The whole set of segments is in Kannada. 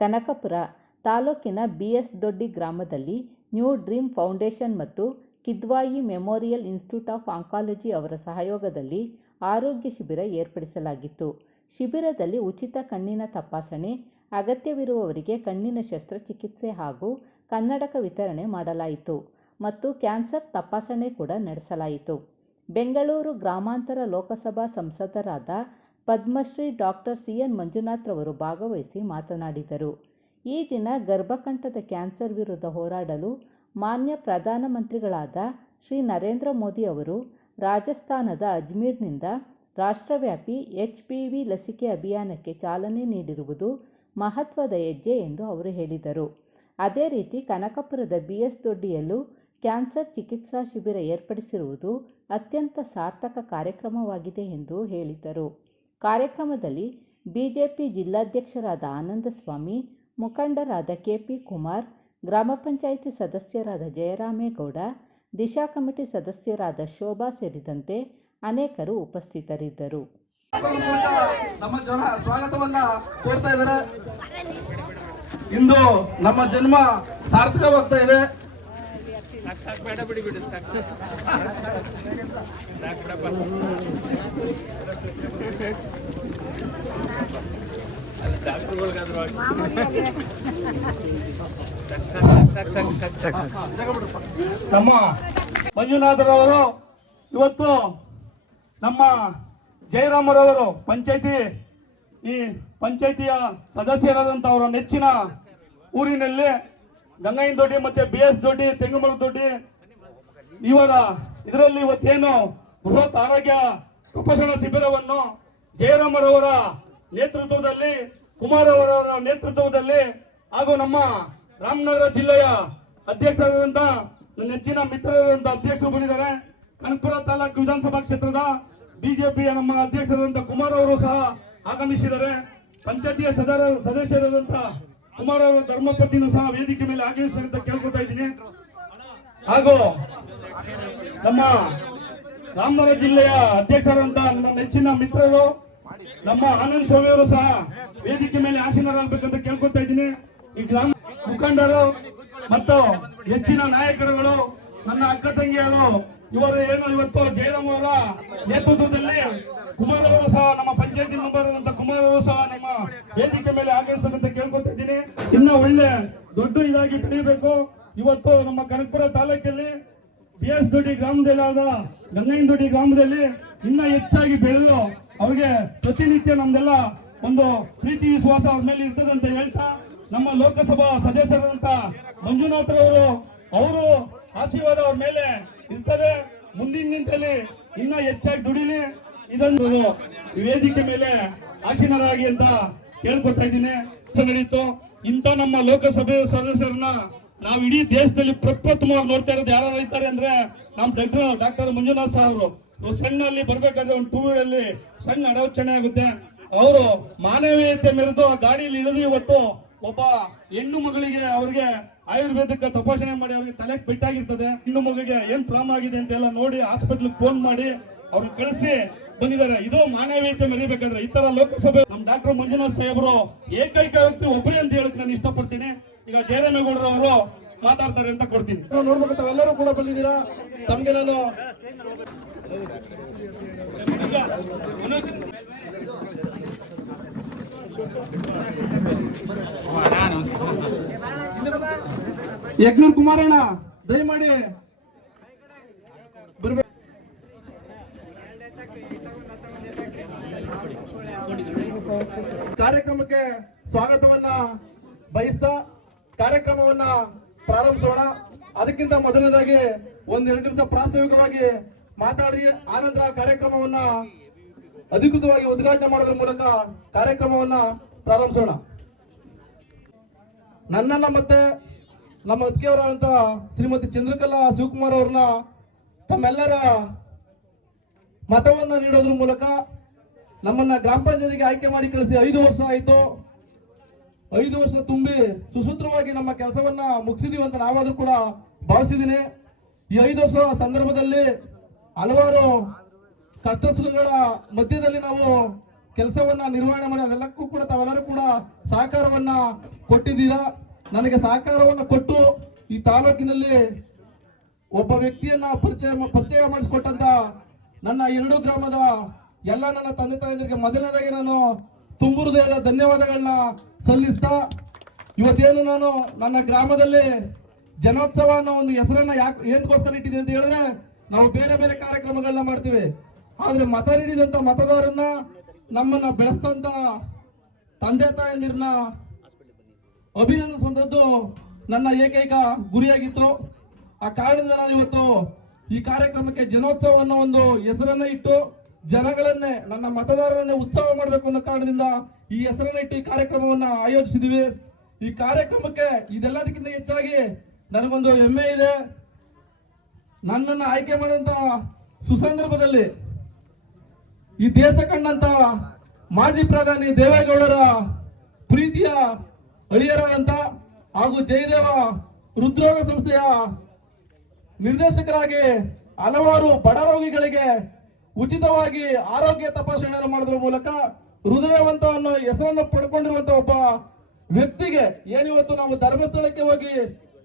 ಕನಕಪುರ ತಾಲೂಕಿನ BS ದೊಡ್ಡಿ ಗ್ರಾಮದಲ್ಲಿ ನ್ಯೂ ಡ್ರೀಮ್ ಫೌಂಡೇಶನ್ ಮತ್ತು Kidwai memorial institute of oncology ಅವರ ಸಹಯೋಗದಲ್ಲಿ ಆರೋಗ್ಯ ಶಿಬಿರ ಏರ್ಪಡಿಸಲಾಗಿತ್ತು. ಶಿಬಿರದಲ್ಲಿ ಉಚಿತ ಕಣ್ಣಿನ ತಪಾಸಣೆ, ಅಗತ್ಯವಿರುವವರಿಗೆ ಕಣ್ಣಿನ ಶಸ್ತ್ರಚಿಕಿತ್ಸೆ ಹಾಗೂ ಕನ್ನಡಕ ವಿತರಣೆ ಮಾಡಲಾಯಿತು ಮತ್ತು ಕ್ಯಾನ್ಸರ್ ತಪಾಸಣೆ ಕೂಡ ನಡೆಸಲಾಯಿತು. ಬೆಂಗಳೂರು ಗ್ರಾಮಾಂತರ ಲೋಕಸಭಾ ಸಂಸದರಾದ ಪದ್ಮಶ್ರೀ ಡಾಕ್ಟರ್ CN ಮಂಜುನಾಥ್ ರವರು ಭಾಗವಹಿಸಿ ಮಾತನಾಡಿದರು. ಈ ದಿನ ಗರ್ಭಕಂಠದ ಕ್ಯಾನ್ಸರ್ ವಿರುದ್ಧ ಹೋರಾಡಲು ಮಾನ್ಯ ಪ್ರಧಾನಮಂತ್ರಿಗಳಾದ ಶ್ರೀ ನರೇಂದ್ರ ಮೋದಿ ಅವರು ರಾಜಸ್ಥಾನದ ಅಜ್ಮೀರ್ನಿಂದ ರಾಷ್ಟ್ರವ್ಯಾಪಿ HPV ಲಸಿಕೆ ಅಭಿಯಾನಕ್ಕೆ ಚಾಲನೆ ನೀಡಿರುವುದು ಮಹತ್ವದ ಹೆಜ್ಜೆ ಎಂದು ಅವರು ಹೇಳಿದರು. ಅದೇ ರೀತಿ ಕನಕಪುರದ BS ದೊಡ್ಡಿಯಲ್ಲೂ ಕ್ಯಾನ್ಸರ್ ಚಿಕಿತ್ಸಾ ಶಿಬಿರ ಏರ್ಪಡಿಸಿರುವುದು ಅತ್ಯಂತ ಸಾರ್ಥಕ ಕಾರ್ಯಕ್ರಮವಾಗಿದೆ ಎಂದು ಹೇಳಿದರು. ಕಾರ್ಯಕ್ರಮದಲ್ಲಿ BJP ಜಿಲ್ಲಾಧ್ಯಕ್ಷರಾದ ಆನಂದಸ್ವಾಮಿ, ಮುಖಂಡರಾದ KP ಕುಮಾರ್, ಗ್ರಾಮ ಪಂಚಾಯಿತಿ ಸದಸ್ಯರಾದ ಜಯರಾಮೇಗೌಡ, ದಿಶಾ ಕಮಿಟಿ ಸದಸ್ಯರಾದ ಶೋಭಾ ಸೇರಿದಂತೆ ಅನೇಕರು ಉಪಸ್ಥಿತರಿದ್ದರು. ಸ್ವಾಗತವನ್ನ ಕೋರ್ತಾ ಇದ್ದಾರೆ. ಇಂದು ನಮ್ಮ ಜನ್ಮ ಸಾರ್ಥಕವಾಗ್ತಾ ಇದೆ. ನಮ್ಮ ಮಂಜುನಾಥರವರು ಇವತ್ತು ನಮ್ಮ ಜಯರಾಮರವರು ಪಂಚಾಯಿತಿಯ ಸದಸ್ಯರಾದಂಥ ಅವರ ನೆಚ್ಚಿನ ಊರಿನಲ್ಲಿ ಗಂಗಾಯಿನ ದೊಡ್ಡಿ ಮತ್ತೆ BS ದೊಡ್ಡಿ, ತೆಂಗುಮರ ದೊಡ್ಡಿ ಇವರ ಇದರಲ್ಲಿ ಇವತ್ತೇನು ಬೃಹತ್ ಆರೋಗ್ಯ ತಪಾಸಣಾ ಶಿಬಿರವನ್ನು ಜಯರಾಮರವರ ನೇತೃತ್ವದಲ್ಲಿ, ಕುಮಾರ್ ಅವರ ನೇತೃತ್ವದಲ್ಲಿ ಹಾಗೂ ನಮ್ಮ ರಾಮನಗರ ಜಿಲ್ಲೆಯ ಅಧ್ಯಕ್ಷರಾದಂಥ ನೆಚ್ಚಿನ ಮಿತ್ರರಾದಂಥ ಅಧ್ಯಕ್ಷರು ಬಂದಿದ್ದಾರೆ. ಕನಕಪುರ ತಾಲೂಕು ವಿಧಾನಸಭಾ ಕ್ಷೇತ್ರದ BJPಯ ನಮ್ಮ ಅಧ್ಯಕ್ಷರಾದಂಥ ಕುಮಾರ್ ಅವರು ಸಹ ಆಗಮಿಸಿದ್ದಾರೆ. ಪಂಚಾಯತಿಯ ಸದಸ್ಯರಾದಂಥ ಕುಮಾರ್ ಅವರ ಧರ್ಮಪತ್ನಿನೂ ಸಹ ವೇದಿಕೆ ಮೇಲೆ ಆಗಮಿಸಿದ್ದಾರೆ ಅಂತ ಕೇಳ್ಕೊತಾ ಇದ್ದೀನಿ. ಹಾಗೂ ನಮ್ಮ ರಾಮನಗರ ಜಿಲ್ಲೆಯ ಅಧ್ಯಕ್ಷರಾದಂಥ ನನ್ನ ನೆಚ್ಚಿನ ಮಿತ್ರರು ನಮ್ಮ ಆನಂದ್ ಸ್ವಾಮಿ ಅವರು ಸಹ ವೇದಿಕೆ ಮೇಲೆ ಆಸೀನರಾಗಬೇಕಂತ ಕೇಳ್ಕೊತಾ ಇದ್ದೀನಿ. ಈ ಗ್ರಾಮ ಮುಖಂಡರು ಮತ್ತು ಹೆಚ್ಚಿನ ನಾಯಕರುಗಳು, ನನ್ನ ಅಕ್ಕ ತಂಗಿಯರು, ಇವರು ಏನು ಇವತ್ತು ಜಯರಾಮ್ ಅವರ ನೇತೃತ್ವದಲ್ಲಿ ಕುಮಾರ್ ಅವರು ಸಹ ನಮ್ಮ ಪಂಚಾಯತಿ ಮೆಂಬರ್ ಅಂತ ಕುಮಾರ್ ಅವರು ಸಹ ನಮ್ಮ ವೇದಿಕೆ ಮೇಲೆ ಆಗಮಿಸಬೇಕಂತ ಕೇಳ್ಕೊತಾ ಇದ್ದೀನಿ. ಇನ್ನ ಒಳ್ಳೆ ದೊಡ್ಡ ಇದಾಗಿ ಬೆಳೀಬೇಕು. ಇವತ್ತು ನಮ್ಮ ಕನಕಪುರ ತಾಲೂಕಲ್ಲಿ BS ದೊಡ್ಡಿ ಗ್ರಾಮದಲ್ಲಿ ಆದ ಗಂಗಾಯಿನ ದೊಡ್ಡಿ ಗ್ರಾಮದಲ್ಲಿ ಇನ್ನ ಹೆಚ್ಚಾಗಿ ಬೆಳೆದು ಅವ್ರಿಗೆ ಪ್ರತಿನಿತ್ಯ ನಮ್ದೆಲ್ಲ ಒಂದು ಪ್ರೀತಿ ವಿಶ್ವಾಸ ಅವ್ರ ಮೇಲೆ ಇರ್ತದೆ ಅಂತ ಹೇಳ್ತಾ, ನಮ್ಮ ಲೋಕಸಭಾ ಸದಸ್ಯರಾದಂತ ಮಂಜುನಾಥರವರು ಅವರು ಆಶೀರ್ವಾದ ಅವ್ರ ಮೇಲೆ ಇರ್ತದೆ. ಮುಂದಿನ ದಿನದಲ್ಲಿ ಇನ್ನ ಹೆಚ್ಚಾಗಿ ದುಡಿಲಿ, ಇದೊಂದು ವೇದಿಕೆ ಮೇಲೆ ಆಸೀನರಾಗಿ ಅಂತ ಕೇಳ್ಕೊತಾ ಇದ್ದೀನಿ. ನಡೀತು ಇಂಥ ನಮ್ಮ ಲೋಕಸಭೆ ಸದಸ್ಯರನ್ನ ನಾವು ಇಡೀ ದೇಶದಲ್ಲಿ ಪ್ರಪ್ರಥಮವಾಗಿ ನೋಡ್ತಾ ಇರೋದು ಯಾರು ಇರ್ತಾರೆ ಅಂದ್ರೆ ನಮ್ಮ ಡಾಕ್ಟರ್ ಮಂಜುನಾಥ್ ಸಾಹೇಬರು. ಸಣ್ಣಲ್ಲಿ ಬರ್ಬೇಕಾದ್ರೆ ಒಂದು 2 ವೀಲರ್ ಅಲ್ಲಿ ಸಣ್ಣ ಅಡಚಣೆ ಆಗುತ್ತೆ. ಅವರು ಮಾನವೀಯತೆ ಮೆರೆದು ಆ ಗಾಡಿಯಲ್ಲಿ ಇಳಿದು ಇವತ್ತು ಒಬ್ಬ ಹೆಣ್ಣು ಮಗಳಿಗೆ ಅವ್ರಿಗೆ ಆಯುರ್ವೇದಕ್ಕೆ ತಪಾಸಣೆ ಮಾಡಿ ಅವ್ರಿಗೆ ತಲೆಗೆ ಪೆಟ್ಟಾಗಿರ್ತದೆ. ಹೆಣ್ಣು ಮಗಳಿಗೆ ಏನ್ ಪ್ರಾಬ್ಲಮ್ ಆಗಿದೆ ಅಂತ ಎಲ್ಲ ನೋಡಿ ಹಾಸ್ಪಿಟಲ್ ಫೋನ್ ಮಾಡಿ ಅವ್ರನ್ನ ಕಳಿಸಿ ಬಂದಿದ್ದಾರೆ. ಇದು ಮಾನವೀಯತೆ ಮೆರಿಬೇಕಾದ್ರೆ ಈ ತರ ಲೋಕಸಭೆ ನಮ್ಮ ಡಾಕ್ಟರ್ ಮಂಜುನಾಥ್ ಸಾಹೇಬರು ಏಕೈಕ ವ್ಯಕ್ತಿ ಒಬ್ಬರೇ ಅಂತ ಹೇಳಕ್ ನಾನು ಇಷ್ಟಪಡ್ತೀನಿ. ಈಗ ಜಯರಾಮೇಗೌಡರು ಅವರು ಮಾತಾಡ್ತಾರೆ ಅಂತ ಕೊಡ್ತೀನಿ. ನೋಡ್ಬೇಕಂತ ಎಲ್ಲರೂ ಕೂಡ ಬಂದಿದ್ದೀರಾ. ತಮ್ಗೆ ನಾನು ಯಜ್ಞೂರ್ ಕುಮಾರಣ್ಣ ದಯಮಾಡಿ ಬರ್ಬೇಕು. ಕಾರ್ಯಕ್ರಮಕ್ಕೆ ಸ್ವಾಗತವನ್ನ ಬಯಸ್ತಾ ಕಾರ್ಯಕ್ರಮವನ್ನ ಪ್ರಾರಂಭಿಸೋಣ. ಅದಕ್ಕಿಂತ ಮೊದಲನೇದಾಗಿ 1-2 ನಿಮಿಷ ಪ್ರಾಸ್ತಾವಿಕವಾಗಿ ಮಾತಾಡಿ ಆನಂತರ ಕಾರ್ಯಕ್ರಮವನ್ನ ಅಧಿಕೃತವಾಗಿ ಉದ್ಘಾಟನೆ ಮಾಡೋದ್ರ ಮೂಲಕ ಕಾರ್ಯಕ್ರಮವನ್ನ ಪ್ರಾರಂಭಿಸೋಣ. ನನ್ನನ್ನ ಮತ್ತೆ ನಮ್ಮ ಅತಿಥಿಯವರಾದಂತ ಶ್ರೀಮತಿ ಚಂದ್ರಕಲಾ ಶಿವಕುಮಾರ್ ಅವ್ರನ್ನ ತಮ್ಮೆಲ್ಲರ ಮತವನ್ನ ನೀಡೋದ್ರ ಮೂಲಕ ನಮ್ಮನ್ನ ಗ್ರಾಮ ಪಂಚಾಯತಿಗೆ ಆಯ್ಕೆ ಮಾಡಿ ಕಳಿಸಿ 5 ವರ್ಷ ಆಯ್ತು. 5 ವರ್ಷ ತುಂಬಿ ಸುಸೂತ್ರವಾಗಿ ನಮ್ಮ ಕೆಲಸವನ್ನ ಮುಗಿಸಿದೀವಿ ಅಂತ ನಾವಾದ್ರೂ ಕೂಡ ಭಾವಿಸಿದ್ದೀನಿ. ಈ 5 ವರ್ಷ ಸಂದರ್ಭದಲ್ಲಿ ಹಲವಾರು ಕಷ್ಟ ಸುಖಗಳ ಮಧ್ಯದಲ್ಲಿ ನಾವು ಕೆಲಸವನ್ನ ನಿರ್ವಹಣೆ ಮಾಡಿ ಅದೆಲ್ಲಕ್ಕೂ ಕೂಡ ತಾವೆಲ್ಲರೂ ಕೂಡ ಸಹಕಾರವನ್ನ ಕೊಟ್ಟಿದ್ದೀರಾ. ನನಗೆ ಸಹಕಾರವನ್ನ ಕೊಟ್ಟು ಈ ತಾಲೂಕಿನಲ್ಲಿ ಒಬ್ಬ ವ್ಯಕ್ತಿಯನ್ನ ಪರಿಚಯ ಮಾಡಿಸಿಕೊಟ್ಟಂತ ನನ್ನ 2 ಗ್ರಾಮದ ಎಲ್ಲ ನನ್ನ ತಂದೆ ತಾಯಿಯರಿಗೆ ಮೊದಲನೇದಾಗಿ ನಾನು ತುಂಬು ಹೃದಯದ ಧನ್ಯವಾದಗಳನ್ನ ಸಲ್ಲಿಸ್ತಾ, ಇವತ್ತೇನು ನಾನು ನನ್ನ ಗ್ರಾಮದಲ್ಲಿ ಜನೋತ್ಸವ ಅನ್ನೋ ಒಂದು ಹೆಸರನ್ನ ಏನಕ್ಕೋಸ್ಕರ ಇಟ್ಟಿದೆ ಅಂತ ಹೇಳಿದ್ರೆ, ನಾವು ಬೇರೆ ಬೇರೆ ಕಾರ್ಯಕ್ರಮಗಳನ್ನ ಮಾಡ್ತೀವಿ. ಆದ್ರೆ ಮತ ನೀಡಿದಂತ ಮತದಾರನ್ನ, ನಮ್ಮನ್ನ ಬೆಳೆಸ್ತಂತ ತಂದೆ ತಾಯಂದಿರನ್ನ ಅಭಿನಂದಿಸುವಂತದ್ದು ನನ್ನ ಏಕೈಕ ಗುರಿಯಾಗಿತ್ತು. ಆ ಕಾರಣದಿಂದ ನಾನು ಇವತ್ತು ಈ ಕಾರ್ಯಕ್ರಮಕ್ಕೆ ಜನೋತ್ಸವ ಅನ್ನೋ ಒಂದು ಹೆಸರನ್ನ ಇಟ್ಟು ಜನಗಳನ್ನೇ, ನನ್ನ ಮತದಾರರನ್ನೇ ಉತ್ಸವ ಮಾಡಬೇಕು ಅನ್ನೋ ಕಾರಣದಿಂದ ಈ ಹೆಸರನ್ನ ಇಟ್ಟು ಈ ಕಾರ್ಯಕ್ರಮವನ್ನ ಆಯೋಜಿಸಿದೀವಿ. ಈ ಕಾರ್ಯಕ್ರಮಕ್ಕೆ ಇದೆಲ್ಲದಕ್ಕಿಂತ ಹೆಚ್ಚಾಗಿ ನನಗೊಂದು ಹೆಮ್ಮೆ ಇದೆ. ನನ್ನನ್ನು ಆಯ್ಕೆ ಮಾಡಿದಂತ ಸುಸಂದರ್ಭದಲ್ಲಿ ಈ ದೇಶ ಕಂಡಂತ ಮಾಜಿ ಪ್ರಧಾನಿ ದೇವೇಗೌಡರ ಪ್ರೀತಿಯ ಅಳಿಯರಾದಂತ ಹಾಗೂ ಜಯದೇವ ಹೃದ್ರೋಗ ಸಂಸ್ಥೆಯ ನಿರ್ದೇಶಕರಾಗಿ ಹಲವಾರು ಬಡ ರೋಗಿಗಳಿಗೆ ಉಚಿತವಾಗಿ ಆರೋಗ್ಯ ತಪಾಸಣೆಯನ್ನು ಮಾಡೋದ್ರ ಮೂಲಕ ಹೃದಯವಂತ ಅನ್ನೋ ಹೆಸರನ್ನು ಪಡ್ಕೊಂಡಿರುವಂತ ಒಬ್ಬ ವ್ಯಕ್ತಿಗೆ ಏನಿವತ್ತು ನಾವು ಧರ್ಮಸ್ಥಳಕ್ಕೆ ಹೋಗಿ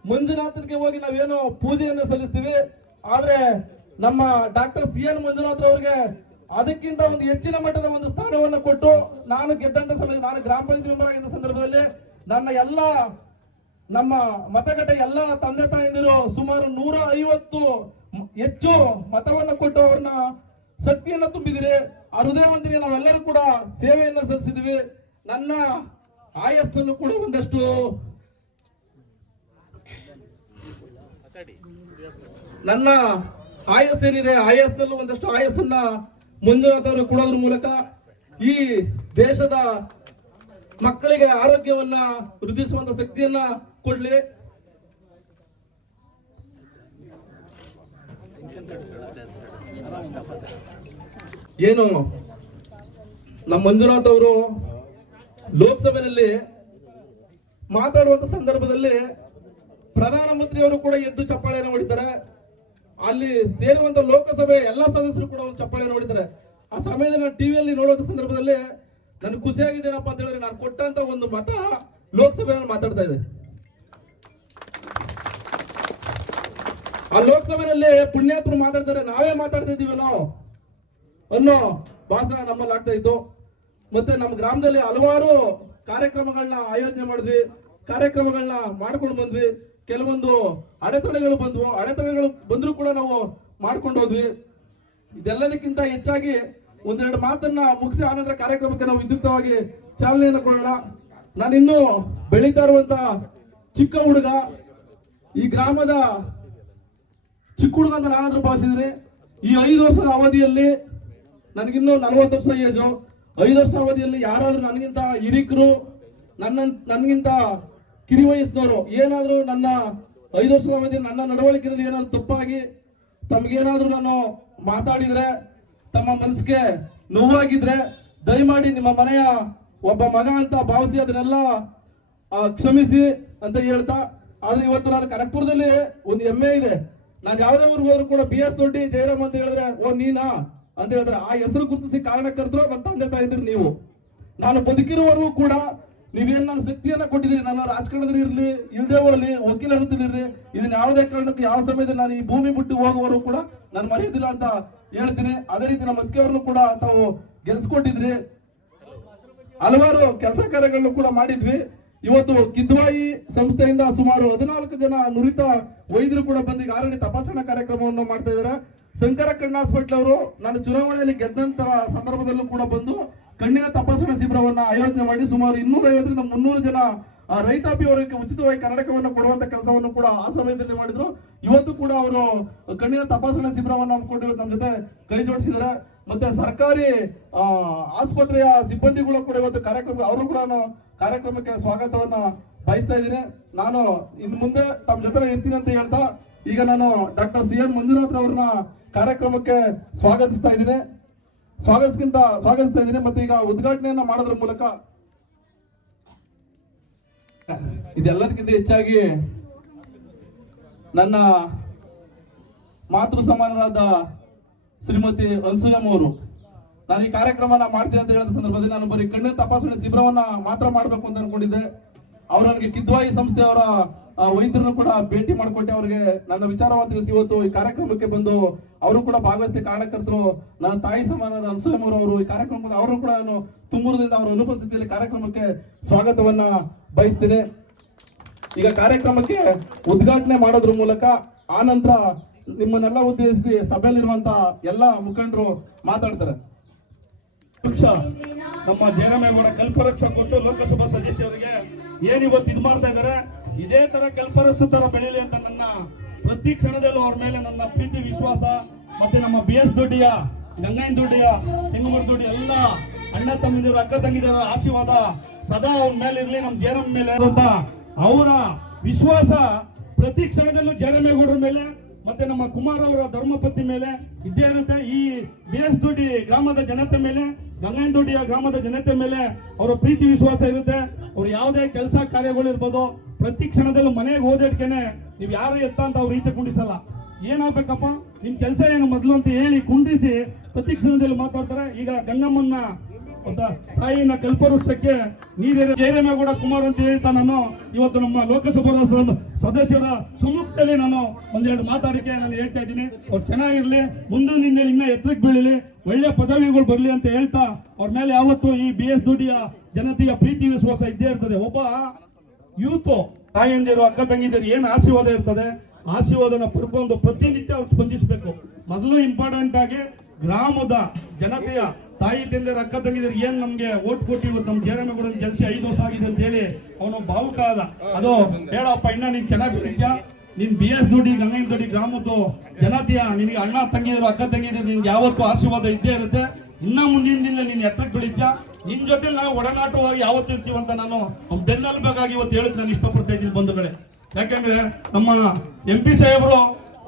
ಮಂಜುನಾಥನ್ಗೆ ಹೋಗಿ ನಾವೇನು ಪೂಜೆಯನ್ನು ಸಲ್ಲಿಸ್ತೀವಿ, ಆದ್ರೆ ನಮ್ಮ ಡಾಕ್ಟರ್ CN ಮಂಜುನಾಥ್ ಅವರಿಗೆ ಅದಕ್ಕಿಂತ ಒಂದು ಹೆಚ್ಚಿನ ಮಟ್ಟದ ಒಂದು ಸ್ಥಾನವನ್ನು ಕೊಟ್ಟು ನಾನು ಗೆದ್ದಂತ ಸಮಯದಲ್ಲಿ, ನಾನು ಗ್ರಾಮ ಪಂಚಾಯತ್ ಮೆಂಬರ್ ಆಗಿದ್ದ ಸಂದರ್ಭದಲ್ಲಿ ನಮ್ಮ ಮತಗಟ್ಟೆ ಎಲ್ಲ ತಂದೆ ತಾಯಂದಿರು ಸುಮಾರು 150 ಹೆಚ್ಚು ಮತವನ್ನ ಕೊಟ್ಟು ಅವ್ರನ್ನ ಶಕ್ತಿಯನ್ನ ತುಂಬಿದಿರಿ. ಆ ಹೃದಯವಂತರಿಗೆ ನಾವೆಲ್ಲರೂ ಕೂಡ ಸೇವೆಯನ್ನ ಸಲ್ಲಿಸಿದ್ವಿ. ನನ್ನ ಆಯಸ್ಸನ್ನು ಕೂಡ ಒಂದಷ್ಟು ನನ್ನ ಆಯಸ್ಸೇನಿದೆ, ಆಯಸ್ಸಲ್ಲೂ ಒಂದಷ್ಟು ಆಯಸ್ಸನ್ನ ಮಂಜುನಾಥ್ ಅವರು ಕೊಡೋದ್ರ ಮೂಲಕ ಈ ದೇಶದ ಮಕ್ಕಳಿಗೆ ಆರೋಗ್ಯವನ್ನ ವೃದ್ಧಿಸುವಂತ ಶಕ್ತಿಯನ್ನ ಕೊಡ್ಲಿ. ಏನು ನಮ್ಮ ಮಂಜುನಾಥ್ ಅವರು ಲೋಕಸಭೆಯಲ್ಲಿ ಮಾತಾಡುವಂತ ಸಂದರ್ಭದಲ್ಲಿ ಪ್ರಧಾನಮಂತ್ರಿಯವರು ಕೂಡ ಎದ್ದು ಚಪ್ಪಾಳೆಯನ್ನು ಹೊಡಿತಾರೆ. ಅಲ್ಲಿ ಸೇರುವಂತ ಲೋಕಸಭೆ ಎಲ್ಲ ಸದಸ್ಯರು ಕೂಡ ಒಂದು ಚಪ್ಪಾಳೆಯನ್ನು ಹೊಡಿತಾರೆ. ಆ ಸಮಯದಲ್ಲಿ ನಾನು ಟಿವಿಯಲ್ಲಿ ನೋಡುವಂತ ಸಂದರ್ಭದಲ್ಲಿ ನನ್ಗೆ ಖುಷಿಯಾಗಿದ್ದೇನಪ್ಪ ಅಂತ ಹೇಳಿದ್ರೆ, ನಾನು ಕೊಟ್ಟಂತ ಒಂದು ಮತ ಲೋಕಸಭೆಯಲ್ಲಿ ಮಾತಾಡ್ತಾ ಇದೆ. ಆ ಲೋಕಸಭೆಯಲ್ಲಿ ಪುಣ್ಯಾತ್ಮರು ಮಾತಾಡ್ತಾರೆ, ನಾವೇ ಮಾತಾಡ್ತಾ ಇದೀವಿ ನಾವು ಅನ್ನೋ ಭಾಷಣ ನಮ್ಮಲ್ಲಿ ಆಗ್ತಾ ಇತ್ತು. ಮತ್ತೆ ನಮ್ಮ ಗ್ರಾಮದಲ್ಲಿ ಹಲವಾರು ಕಾರ್ಯಕ್ರಮಗಳನ್ನ ಆಯೋಜನೆ ಮಾಡಿದ್ವಿ, ಕಾರ್ಯಕ್ರಮಗಳನ್ನ ಮಾಡ್ಕೊಂಡು ಬಂದ್ವಿ. ಕೆಲವೊಂದು ಅಡೆತಡೆಗಳು ಬಂದ್ರು ಕೂಡ ನಾವು ಮಾಡ್ಕೊಂಡು ಹೋದ್ವಿ. ಇದೆಲ್ಲದಕ್ಕಿಂತ ಹೆಚ್ಚಾಗಿ ಒಂದೆರಡು ಮಾತನ್ನ ಮುಗಿಸಿ ಆನಂತರ ಕಾರ್ಯಕ್ರಮಕ್ಕೆ ನಾವು ವಿದ್ಯುಕ್ತವಾಗಿ ಚಾಲನೆಯನ್ನು ಕೊಡೋಣ. ನಾನಿನ್ನೂ ಬೆಳೀತಾ ಇರುವಂತ ಚಿಕ್ಕ ಹುಡುಗ, ಈ ಗ್ರಾಮದ ಚಿಕ್ಕ ಹುಡುಗ ಅಂತ ನಾನಾದ್ರೂ ಭಾವಿಸಿದ್ರೆ, ಈ 5 ವರ್ಷದ ಅವಧಿಯಲ್ಲಿ ನನಗಿನ್ನೂ 40 ವರ್ಷ ಏಜು. 5 ವರ್ಷ ಅವಧಿಯಲ್ಲಿ ಯಾರಾದ್ರೂ ನನಗಿಂತ ಹಿರಿಕರು, ನನ್ಗಿಂತ ಕಿರಿ ವಯಸ್ಸಿನವರು ಏನಾದ್ರೂ ನನ್ನ 5 ವರ್ಷದ ಅವಧಿಯಲ್ಲಿ ನನ್ನ ನಡವಳಿಕೆಯಲ್ಲಿ ಏನಾದ್ರು ತಪ್ಪಾಗಿ ತಮ್ಗೇನಾದ್ರೂ ನಾನು ಮಾತಾಡಿದ್ರೆ, ತಮ್ಮ ಮನಸ್ಸಿಗೆ ನೋವಾಗಿದ್ರೆ ದಯಮಾಡಿ ನಿಮ್ಮ ಮನೆಯ ಒಬ್ಬ ಮಗ ಅಂತ ಭಾವಿಸಿ ಅದನ್ನೆಲ್ಲ ಕ್ಷಮಿಸಿ ಅಂತ ಹೇಳ್ತಾ, ಆದ್ರೆ ಇವತ್ತು ನಾನು ಕನಕಪುರದಲ್ಲಿ ಒಂದು ಹೆಮ್ಮೆ ಇದೆ. ನಾನು ಯಾವುದೇ ಊರಿಗೆ ಹೋದ್ರು ಕೂಡ BS ದೊಡ್ಡಿ ಜಯರಾಮ್ ಅಂತ ಹೇಳಿದ್ರೆ, ಓ ನೀನಾ ಅಂತ ಹೇಳ್ತಾರೆ. ಆ ಹೆಸರು ಗುರುತಿಸಿ ಕಾರಣಕರ್ತರು ನನ್ನ ತಂದೆ ತಾಯಿದ್ರು ನೀವು. ನಾನು ಬದುಕಿರುವವರೆಗೂ ಕೂಡ ನೀವೇನ್ ನನ್ನ ಶಕ್ತಿಯನ್ನ ಕೊಟ್ಟಿದ್ದೀರಿ. ನನ್ನ ರಾಜಕಾರಣದಲ್ಲಿ ಇರ್ಲಿ, ಇಲ್ಲದೆ ಹೋಗ್ಲಿ, ವಕೀಲರಲ್ಲಿರ್ಲಿ, ಇದನ್ನ ಯಾವುದೇ ಕಾರಣಕ್ಕೂ ಯಾವ ಸಮಯದಲ್ಲಿ ನಾನು ಈ ಭೂಮಿ ಬಿಟ್ಟು ಹೋಗುವವರು ಕೂಡ ನಾನು ಮರೆಯೋದಿಲ್ಲ ಅಂತ ಹೇಳ್ತೀನಿ. ಅದೇ ರೀತಿ ನಮ್ಮ ಅತ್ತಿಗೆಯವ್ರನ್ನು ಕೂಡ ತಾವು ಗೆಲ್ಸ್ಕೊಟ್ಟಿದ್ರಿ. ಹಲವಾರು ಕೆಲಸ ಕಾರ್ಯಗಳನ್ನು ಕೂಡ ಮಾಡಿದ್ವಿ. ಇವತ್ತು ಕಿದ್ವಾಯಿ ಸಂಸ್ಥೆಯಿಂದ ಸುಮಾರು 14 ಜನ ನುರಿತ ವೈದ್ಯರು ಕೂಡ ಬಂದು ಈಗ ಆಲ್ರೆಡಿ ತಪಾಸಣಾ ಕಾರ್ಯಕ್ರಮವನ್ನು ಮಾಡ್ತಾ ಇದ್ದಾರೆ. ಶಂಕರ ಕಣ್ಣು ಹಾಸ್ಪಿಟಲ್ ಅವರು ನಾನು ಚುನಾವಣೆಯಲ್ಲಿ ಗೆದ್ದಂತರ ಸಂದರ್ಭದಲ್ಲೂ ಕೂಡ ಬಂದು ಕಣ್ಣಿನ ತಪಾಸಣಾ ಶಿಬಿರವನ್ನ ಆಯೋಜನೆ ಮಾಡಿ ಸುಮಾರು 250ರಿಂದ 300 ಜನ ರೈತಾಪಿ ವರ್ಗಕ್ಕೆ ಉಚಿತವಾಗಿ ಕನ್ನಡಕವನ್ನು ಕೊಡುವಂತ ಕೆಲಸವನ್ನು ಕೂಡ ಆ ಸಮಯದಲ್ಲಿ ಮಾಡಿದ್ರು. ಇವತ್ತು ಕೂಡ ಅವರು ಕಣ್ಣಿನ ತಪಾಸಣಾ ಶಿಬಿರವನ್ನು ಹಮ್ಮಿಕೊಂಡು ನಮ್ಮ ಜೊತೆ ಕೈ ಜೋಡಿಸಿದ್ದಾರೆ. ಮತ್ತೆ ಸರ್ಕಾರಿ ಆಸ್ಪತ್ರೆಯ ಸಿಬ್ಬಂದಿಗಳು ಕೂಡ ಇವತ್ತು ಅವರು ಕೂಡ ಕಾರ್ಯಕ್ರಮಕ್ಕೆ ಸ್ವಾಗತವನ್ನ ಬಯಸ್ತಾ ಇದ್ದೀನಿ. ನಾನು ಇನ್ನು ಮುಂದೆ ತಮ್ಮ ಜೊತೆ ಇರ್ತೀನಿ ಅಂತ ಹೇಳ್ತಾ, ಈಗ ನಾನು ಡಾಕ್ಟರ್ CN ಮಂಜುನಾಥ್ ಅವ್ರನ್ನ ಕಾರ್ಯಕ್ರಮಕ್ಕೆ ಸ್ವಾಗತಿಸ್ತಾ ಇದ್ದೀನಿ. ಮತ್ತೆ ಈಗ ಉದ್ಘಾಟನೆಯನ್ನ ಮಾಡೋದ್ರ ಮೂಲಕ ಇದೆಲ್ಲದಕ್ಕಿಂತ ಹೆಚ್ಚಾಗಿ ನನ್ನ ಮಾತೃ ಸಮಾನರಾದ ಶ್ರೀಮತಿ ಅನ್ಸೂಯಮ್ಮ ಅವರು ನಾನು ಈ ಕಾರ್ಯಕ್ರಮನ ಮಾಡ್ತೀನಿ ಅಂತ ಹೇಳಿದ ಸಂದರ್ಭದಲ್ಲಿ ನಾನು ಬರೀ ಕಣ್ಣಿನ ತಪಾಸಣೆ ಶಿಬಿರವನ್ನ ಮಾತ್ರ ಮಾಡಬೇಕು ಅಂತ ಅನ್ಕೊಂಡಿದ್ದೆ. ಅವ್ರು ನನಗೆ ಕಿದ್ವಾಯಿ ಸಂಸ್ಥೆಯವರ ವೈದ್ಯರನ್ನು ಕೂಡ ಭೇಟಿ ಮಾಡಿಕೊಟ್ಟೆ. ಅವರಿಗೆ ನನ್ನ ವಿಚಾರವನ್ನು ತಿಳಿಸಿ ಇವತ್ತು ಈ ಕಾರ್ಯಕ್ರಮಕ್ಕೆ ಬಂದು ಅವರು ಕೂಡ ಭಾಗವಹಿಸಿದ ಕಾರಣಕರ್ತರು ನನ್ನ ತಾಯಿ ಸಮಾನದ ಅನಸೂಯಮ್ಮ ಅವರು ಈ ಕಾರ್ಯಕ್ರಮಕ್ಕೆ ಅವರು ಕೂಡ ನಾನು ತುಂಬೂರದಿಂದ ಅವರ ಅನುಪಸ್ಥಿತಿಯಲ್ಲಿ ಕಾರ್ಯಕ್ರಮಕ್ಕೆ ಸ್ವಾಗತವನ್ನ ಬಯಸ್ತೇನೆ. ಈಗ ಕಾರ್ಯಕ್ರಮಕ್ಕೆ ಉದ್ಘಾಟನೆ ಮಾಡೋದ್ರ ಮೂಲಕ ಆನಂತರ ನಿಮ್ಮನ್ನೆಲ್ಲ ಉದ್ದೇಶಿಸಿ ಸಭೆಯಲ್ಲಿರುವಂತ ಎಲ್ಲ ಮುಖಂಡರು ಮಾತಾಡ್ತಾರೆ. ನಮ್ಮ ಜಯರಾಮೇಗೌಡ ಕಲ್ಪವೃಕ್ಷ ಕೊಟ್ಟು ಲೋಕಸಭಾ ಸದಸ್ಯರಿಗೆ ಏನಿವತ್ತು ಇದು ಮಾಡ್ತಾ ಇದ್ದಾರೆ, ಇದೇ ತರ ಕಲ್ಪವೃಕ್ಷ ತರ ಬೆಳೀಲಿ ಅಂತ ನನ್ನ ಪ್ರತಿ ಕ್ಷಣದಲ್ಲೂ ಅವ್ರ ಮೇಲೆ ನನ್ನ ಪ್ರೀತಿ ವಿಶ್ವಾಸ ಮತ್ತೆ ನಮ್ಮ BS ದೊಡ್ಡಿಯ, ಗಂಗಾಯನ ದೊಡ್ಡಿಯ, ತೆಂಗುಮರ ದೊಡ್ಡಿ ಎಲ್ಲ ಅಣ್ಣ ತಮ್ಮಿದಿರು ಅಕ್ಕ ತಂಗಿದರ ಆಶೀರ್ವಾದ ಸದಾ ಅವ್ರ ಮೇಲೆ ಇರ್ಲಿ, ನಮ್ಮ ಜಯರಾಮ್ ಮೇಲೆ ಅಂತ ಅವರ ವಿಶ್ವಾಸ ಪ್ರತಿ ಕ್ಷಣದಲ್ಲೂ ಜಯರಾಮೇಗೌಡರ ಮೇಲೆ ಮತ್ತೆ ನಮ್ಮ ಕುಮಾರ್ ಅವರ ಧರ್ಮಪತ್ನಿ ಮೇಲೆ ಇದ್ದೇ ಇರುತ್ತೆ. ಈ BS ದೊಡ್ಡಿ ಗ್ರಾಮದ ಜನತೆ ಮೇಲೆ, ಗಂಗಾಯನ ದೊಡ್ಡಿಯ ಗ್ರಾಮದ ಜನತೆ ಮೇಲೆ ಅವರ ಪ್ರೀತಿ ವಿಶ್ವಾಸ ಇರುತ್ತೆ. ಅವ್ರು ಯಾವುದೇ ಕೆಲಸ ಕಾರ್ಯಗಳು ಇರ್ಬೋದು, ಪ್ರತಿ ಕ್ಷಣದಲ್ಲೂ ಮನೆಗೆ ಹೋದೇಟ್ಕೆನೆ ನೀವು ಯಾರು ಎತ್ತ ಅಂತ ಅವ್ರು ಈಚೆ ಕುಂಡಿಸಲ್ಲ. ಏನಾಗ್ಬೇಕಪ್ಪ ನಿಮ್ ಕೆಲಸ ಏನು ಮೊದಲು ಅಂತ ಹೇಳಿ ಕುಂಡಿಸಿ ಪ್ರತಿ ಕ್ಷಣದಲ್ಲಿ ಮಾತಾಡ್ತಾರೆ. ಈಗ ಗಂಗಮ್ಮನ್ನ ತಾಯಿನ ಕಲ್ಪವೃಕ್ಷಕ್ಕೆ ನೀರೇನ ಜಯರಾಮೇಗೌಡ ಕುಮಾರ್ ಅಂತ ಹೇಳ್ತಾ ನಾನು ಇವತ್ತು ನಮ್ಮ ಲೋಕಸಭಾ ಸದಸ್ಯರ ಸಮ್ಮುಖದಲ್ಲಿ ನಾನು ಒಂದೆರಡು ಮಾತಾಡಿಕೆ ನಾನು ಹೇಳ್ತಾ ಇದ್ದೀನಿ. ಅವ್ರು ಚೆನ್ನಾಗಿರ್ಲಿ, ಮುಂದೆ ನಿನ್ನೆ ಇನ್ನ ಎತ್ತರಕ್ಕೆ ಬೀಳಲಿ, ಒಳ್ಳೆ ಪದವಿಗಳು ಬರ್ಲಿ ಅಂತ ಹೇಳ್ತಾ ಅವ್ರ ಮೇಲೆ ಯಾವತ್ತು ಈ BS ದೊಡ್ಡಿಯ ಜನತೆಯ ಪ್ರೀತಿ ವಿಶ್ವಾಸ ಇದ್ದೇ ಇರ್ತದೆ. ಒಬ್ಬ ಯೂತ್ ತಾಯಿಯಂದಿರು ಅಕ್ಕ ತಂಗಿದಿರು ಏನ್ ಆಶೀರ್ವಾದ ಇರ್ತದೆ, ಆಶೀರ್ವಾದನ ಪಡ್ಕೊಂಡು ಪ್ರತಿನಿತ್ಯ ಅವ್ರು ಸ್ಪಂದಿಸಬೇಕು. ಮೊದಲು ಇಂಪಾರ್ಟೆಂಟ್ ಆಗಿ ಗ್ರಾಮದ ಜನತೆಯ ತಾಯಿ ತಂದೆಯರ ಅಕ್ಕ ತಂಗಿದ್ರು ಏನ್ ನಮ್ಗೆ ಓಟ್ ಕೊಟ್ಟು ಇವತ್ತು ನಮ್ಮ ಜಯರಾಮೇಗೌಡ ಗೆಲ್ಸಿ 5 ವರ್ಷ ಆಗಿದೆ ಅಂತ ಹೇಳಿ ಅವನು ಭಾವುಕ ಆದ. ಅದು ಬೇಡಪ್ಪ, ಇನ್ನ ನೀನ್ ಚೆನ್ನಾಗಿ ಬಿಟ್ಟಿದ್ಯಾ, ನೀನ್ BS ದೊಡ್ಡಿ ಗಂಗಾಯನ ದೊಡ್ಡಿ ಗ್ರಾಮದ್ದು ಜನತೆಯ ನಿನಗೆ ಅಣ್ಣ ತಂಗಿದ್ರು ಅಕ್ಕ ತಂಗಿದ್ರು ನಿನ್ಗೆ ಯಾವತ್ತೂ ಆಶೀರ್ವಾದ ಇದ್ದೇ ಇರುತ್ತೆ. ಇನ್ನ ಮುಂದಿನ ದಿನ ನೀನ್ ಎತ್ತರಕ್ಕೆ ಬೆಳಿತ್ಯಾ, ನಿನ್ ಜೊತೆ ನಾವು ಒಡನಾಟವಾಗಿ ಯಾವತ್ತು ಇರ್ತೀವಂತ ನಾನು ಬೆನ್ನೆಲುಬಾಗಿ ಇವತ್ತು ಹೇಳಕ್ ನಾನು ಇಷ್ಟಪಡ್ತಾ ಇದ್ದೀನಿ ಬಂಧುಗಳೇ. ಯಾಕಂದ್ರೆ ನಮ್ಮ MP ಸಾಹೇಬರು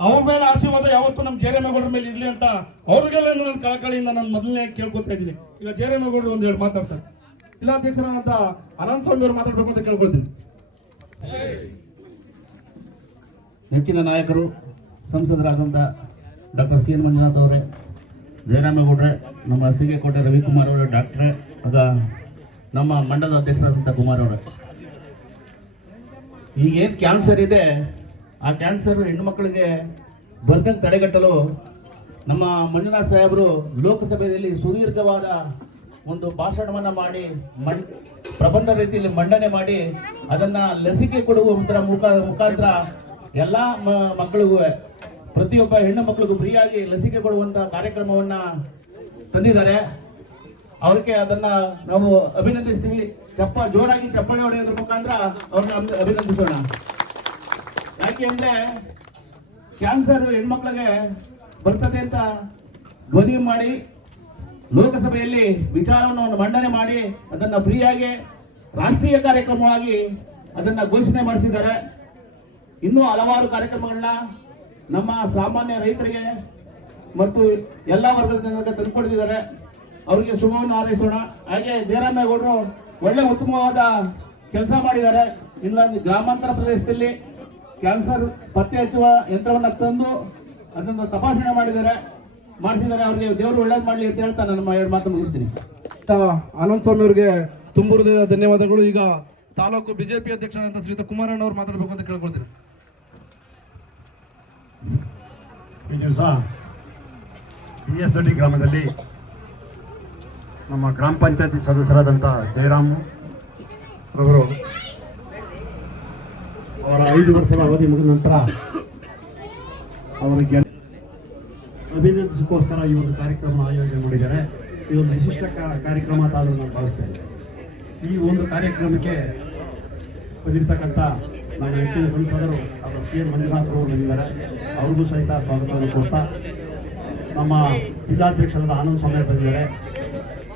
ಅವ್ರ ಮೇಲೆ ಆಶೀರ್ವಾದ ಯಾವತ್ತು ನಮ್ಮ ಜಯರಾಮೇಗೌಡರ ಮೇಲೆ ಇರ್ಲಿ ಅಂತ ಅವ್ರಿಗೆಲ್ಲ ನನ್ನ ಕಳಕಳಿಯಿಂದ ನಾನು ಮೊದಲನೇ ಕೇಳ್ಕೊತಾ ಇದ್ದೀನಿ. ಈಗ ಜಯರಾಮೇಗೌಡರು ಒಂದು ಹೇಳಿ ಮಾತಾಡ್ತಾರೆ. ಜಿಲ್ಲಾಧ್ಯಕ್ಷರಾದಂತ ಅನಂತ ಸ್ವಾಮಿ ಅವರು ಮಾತಾಡ್ಬೇಕು ಅಂತ ಕೇಳ್ಕೊಳ್ತೀನಿ. ನೆಚ್ಚಿನ ನಾಯಕರು ಸಂಸದರಾದಂಥ ಡಾಕ್ಟರ್ CN ಮಂಜುನಾಥ್ ಅವರೇ, ಜಯರಾಮೇಗೌಡ್ರೆ, ನಮ್ಮ ಅರಸಿಗೆಕೋಟೆ ರವಿಕುಮಾರ್ ಅವರೇ, ಡಾಕ್ಟ್ರೇ, ಆಗ ನಮ್ಮ ಮಂಡಲದ ಅಧ್ಯಕ್ಷರಾದಂಥ ಕುಮಾರ್ ಅವರೇ, ಈಗೇನು ಕ್ಯಾನ್ಸರ್ ಇದೆ ಆ ಕ್ಯಾನ್ಸರ್ ಹೆಣ್ಣುಮಕ್ಕಳಿಗೆ ಬರ್ದಂಗೆ ತಡೆಗಟ್ಟಲು ನಮ್ಮ ಮಂಜುನಾಥ್ ಸಾಹೇಬರು ಲೋಕಸಭೆಯಲ್ಲಿ ಸುದೀರ್ಘವಾದ ಒಂದು ಭಾಷಣವನ್ನು ಮಾಡಿ ಪ್ರಬಂಧ ರೀತಿಯಲ್ಲಿ ಮಂಡನೆ ಮಾಡಿ ಅದನ್ನು ಲಸಿಕೆ ಕೊಡುವ ಮುಖಾಂತರ ಎಲ್ಲ ಮಕ್ಕಳಿಗೂ, ಪ್ರತಿಯೊಬ್ಬ ಹೆಣ್ಣು ಮಕ್ಕಳಿಗೂ ಫ್ರೀಯಾಗಿ ಲಸಿಕೆ ಕೊಡುವಂಥ ಕಾರ್ಯಕ್ರಮವನ್ನು ತಂದಿದ್ದಾರೆ. ಅವ್ರಿಗೆ ಅದನ್ನ ನಾವು ಅಭಿನಂದಿಸ್ತೀವಿ. ಜೋರಾಗಿ ಚಪ್ಪಾಳೆ ಹೊಡೆಯೋದ್ರ ಮುಖಾಂತರ ಅವ್ರನ್ನ ಅಭಿನಂದಿಸೋಣ. ಯಾಕೆ ಅಂದ್ರೆ ಕ್ಯಾನ್ಸರ್ ಹೆಣ್ಮಕ್ಳಿಗೆ ಬರ್ತದೆ ಅಂತ ಧ್ವನಿ ಮಾಡಿ ಲೋಕಸಭೆಯಲ್ಲಿ ವಿಚಾರವನ್ನು ಮಂಡನೆ ಮಾಡಿ ಅದನ್ನ ಫ್ರೀಯಾಗಿ ರಾಷ್ಟ್ರೀಯ ಕಾರ್ಯಕ್ರಮವಾಗಿ ಅದನ್ನ ಘೋಷಣೆ ಮಾಡಿಸಿದ್ದಾರೆ. ಇನ್ನೂ ಹಲವಾರು ಕಾರ್ಯಕ್ರಮಗಳನ್ನ ನಮ್ಮ ಸಾಮಾನ್ಯ ರೈತರಿಗೆ ಮತ್ತು ಎಲ್ಲ ವರ್ಗದ ಜನರಿಗೆ ತಂದುಕೊಡ್ತಿದ್ದಾರೆ. ಅವರಿಗೆ ಶುಭವನ್ನು ಹಾರೈಸೋಣ. ಹಾಗೆ ಜಯರಾಮೇಗೌಡರು ಒಳ್ಳೆ ಉತ್ತಮವಾದ ಕೆಲಸ ಮಾಡಿದ್ದಾರೆ. ಇಲ್ಲೊಂದು ಗ್ರಾಮಾಂತರ ಪ್ರದೇಶದಲ್ಲಿ ಕ್ಯಾನ್ಸರ್ ಪತ್ತೆ ಹಚ್ಚುವ ಯಂತ್ರವನ್ನು ತಂದು ಅದನ್ನು ತಪಾಸಣೆ ಮಾಡಿಸಿದ್ದಾರೆ. ಅವರಿಗೆ ದೇವರು ಒಳ್ಳೇದು ಮಾಡಲಿ ಅಂತ ಹೇಳ್ತಾ ನನ್ನ ಎರಡು ಮಾತು ಮುಗಿಸ್ತೀನಿ. ಅನಂತ ಸ್ವಾಮಿ ಅವರಿಗೆ ತುಂಬು ಹೃದಯದ ಧನ್ಯವಾದಗಳು. ಈಗ ತಾಲೂಕು ಬಿಜೆಪಿ ಅಧ್ಯಕ್ಷರಾದಂಥ ಶ್ರೀಯುತ ಕುಮಾರಣ್ಣ ಅವರು ಮಾತಾಡಬೇಕು ಅಂತ ಕೇಳ್ಕೊಳ್ತೀನಿ. ಈ ದಿವಸ BS ದೊಡ್ಡಿ ಗ್ರಾಮದಲ್ಲಿ ನಮ್ಮ ಗ್ರಾಮ ಪಂಚಾಯತಿ ಸದಸ್ಯರಾದಂಥ ಜಯರಾಮ್ ಅವರು ಅವರ 5 ವರ್ಷದ ಅವಧಿ ಮುಗಿದ ನಂತರ ಅವರಿಗೆ ಅಭಿನಂದಿಸೋಕ್ಕೋಸ್ಕರ ಈ ಒಂದು ಕಾರ್ಯಕ್ರಮ ಆಯೋಜನೆ ಮಾಡಿದ್ದಾರೆ. ಇದೊಂದು ವಿಶಿಷ್ಟ ಕಾರ್ಯಕ್ರಮ ಅಂತ ನಾನು ಭಾವಿಸ್ತೇನೆ. ಈ ಒಂದು ಕಾರ್ಯಕ್ರಮಕ್ಕೆ ಬಂದಿರತಕ್ಕಂಥ ನಮ್ಮ ಹೆಚ್ಚಿನ ಸಂಸದರು CN ಮಂಜುನಾಥ್ ಅವರು ಬಂದಿದ್ದಾರೆ. ಅವ್ರಿಗೂ ಸಹಿತ ಸ್ವಾಗತವನ್ನು ಕೊಡ್ತಾ, ನಮ್ಮ ಜಿಲ್ಲಾಧ್ಯಕ್ಷರಾದ ಆನಂದ ಸ್ವಾಮಿ ಅವರು ಬಂದಿದ್ದಾರೆ.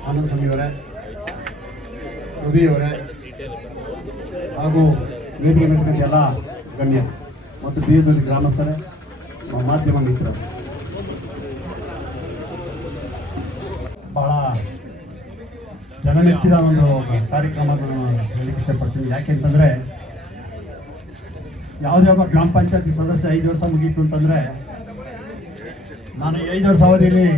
ಆನಂದ ಸ್ವಾಮಿ ಅವರೇ, ರವಿ ಅವರೇ ಹಾಗೂ ವೇದಿಕೆ ಮೇಲ್ಕಂತ ಎಲ್ಲ ಗಣ್ಯ ಮತ್ತು BS ಗ್ರಾಮಸ್ಥರೇ, ಮಾಧ್ಯಮ ಮಿತ್ರರು, ಬಹಳ ಜನಮೆಚ್ಚಿದ ಒಂದು ಕಾರ್ಯಕ್ರಮ ಹೇಳಲಿಕ್ಕೆ ಇಷ್ಟಪಡ್ತೀನಿ. ಯಾಕೆಂತಂದರೆ ಯಾವುದೇ ಒಬ್ಬ ಗ್ರಾಮ ಪಂಚಾಯತಿ ಸದಸ್ಯ 5 ವರ್ಷ ಮುಗೀತು ಅಂತಂದರೆ, ನಾನು ಈ 5 ವರ್ಷ ಅವಧಿಯಲ್ಲಿ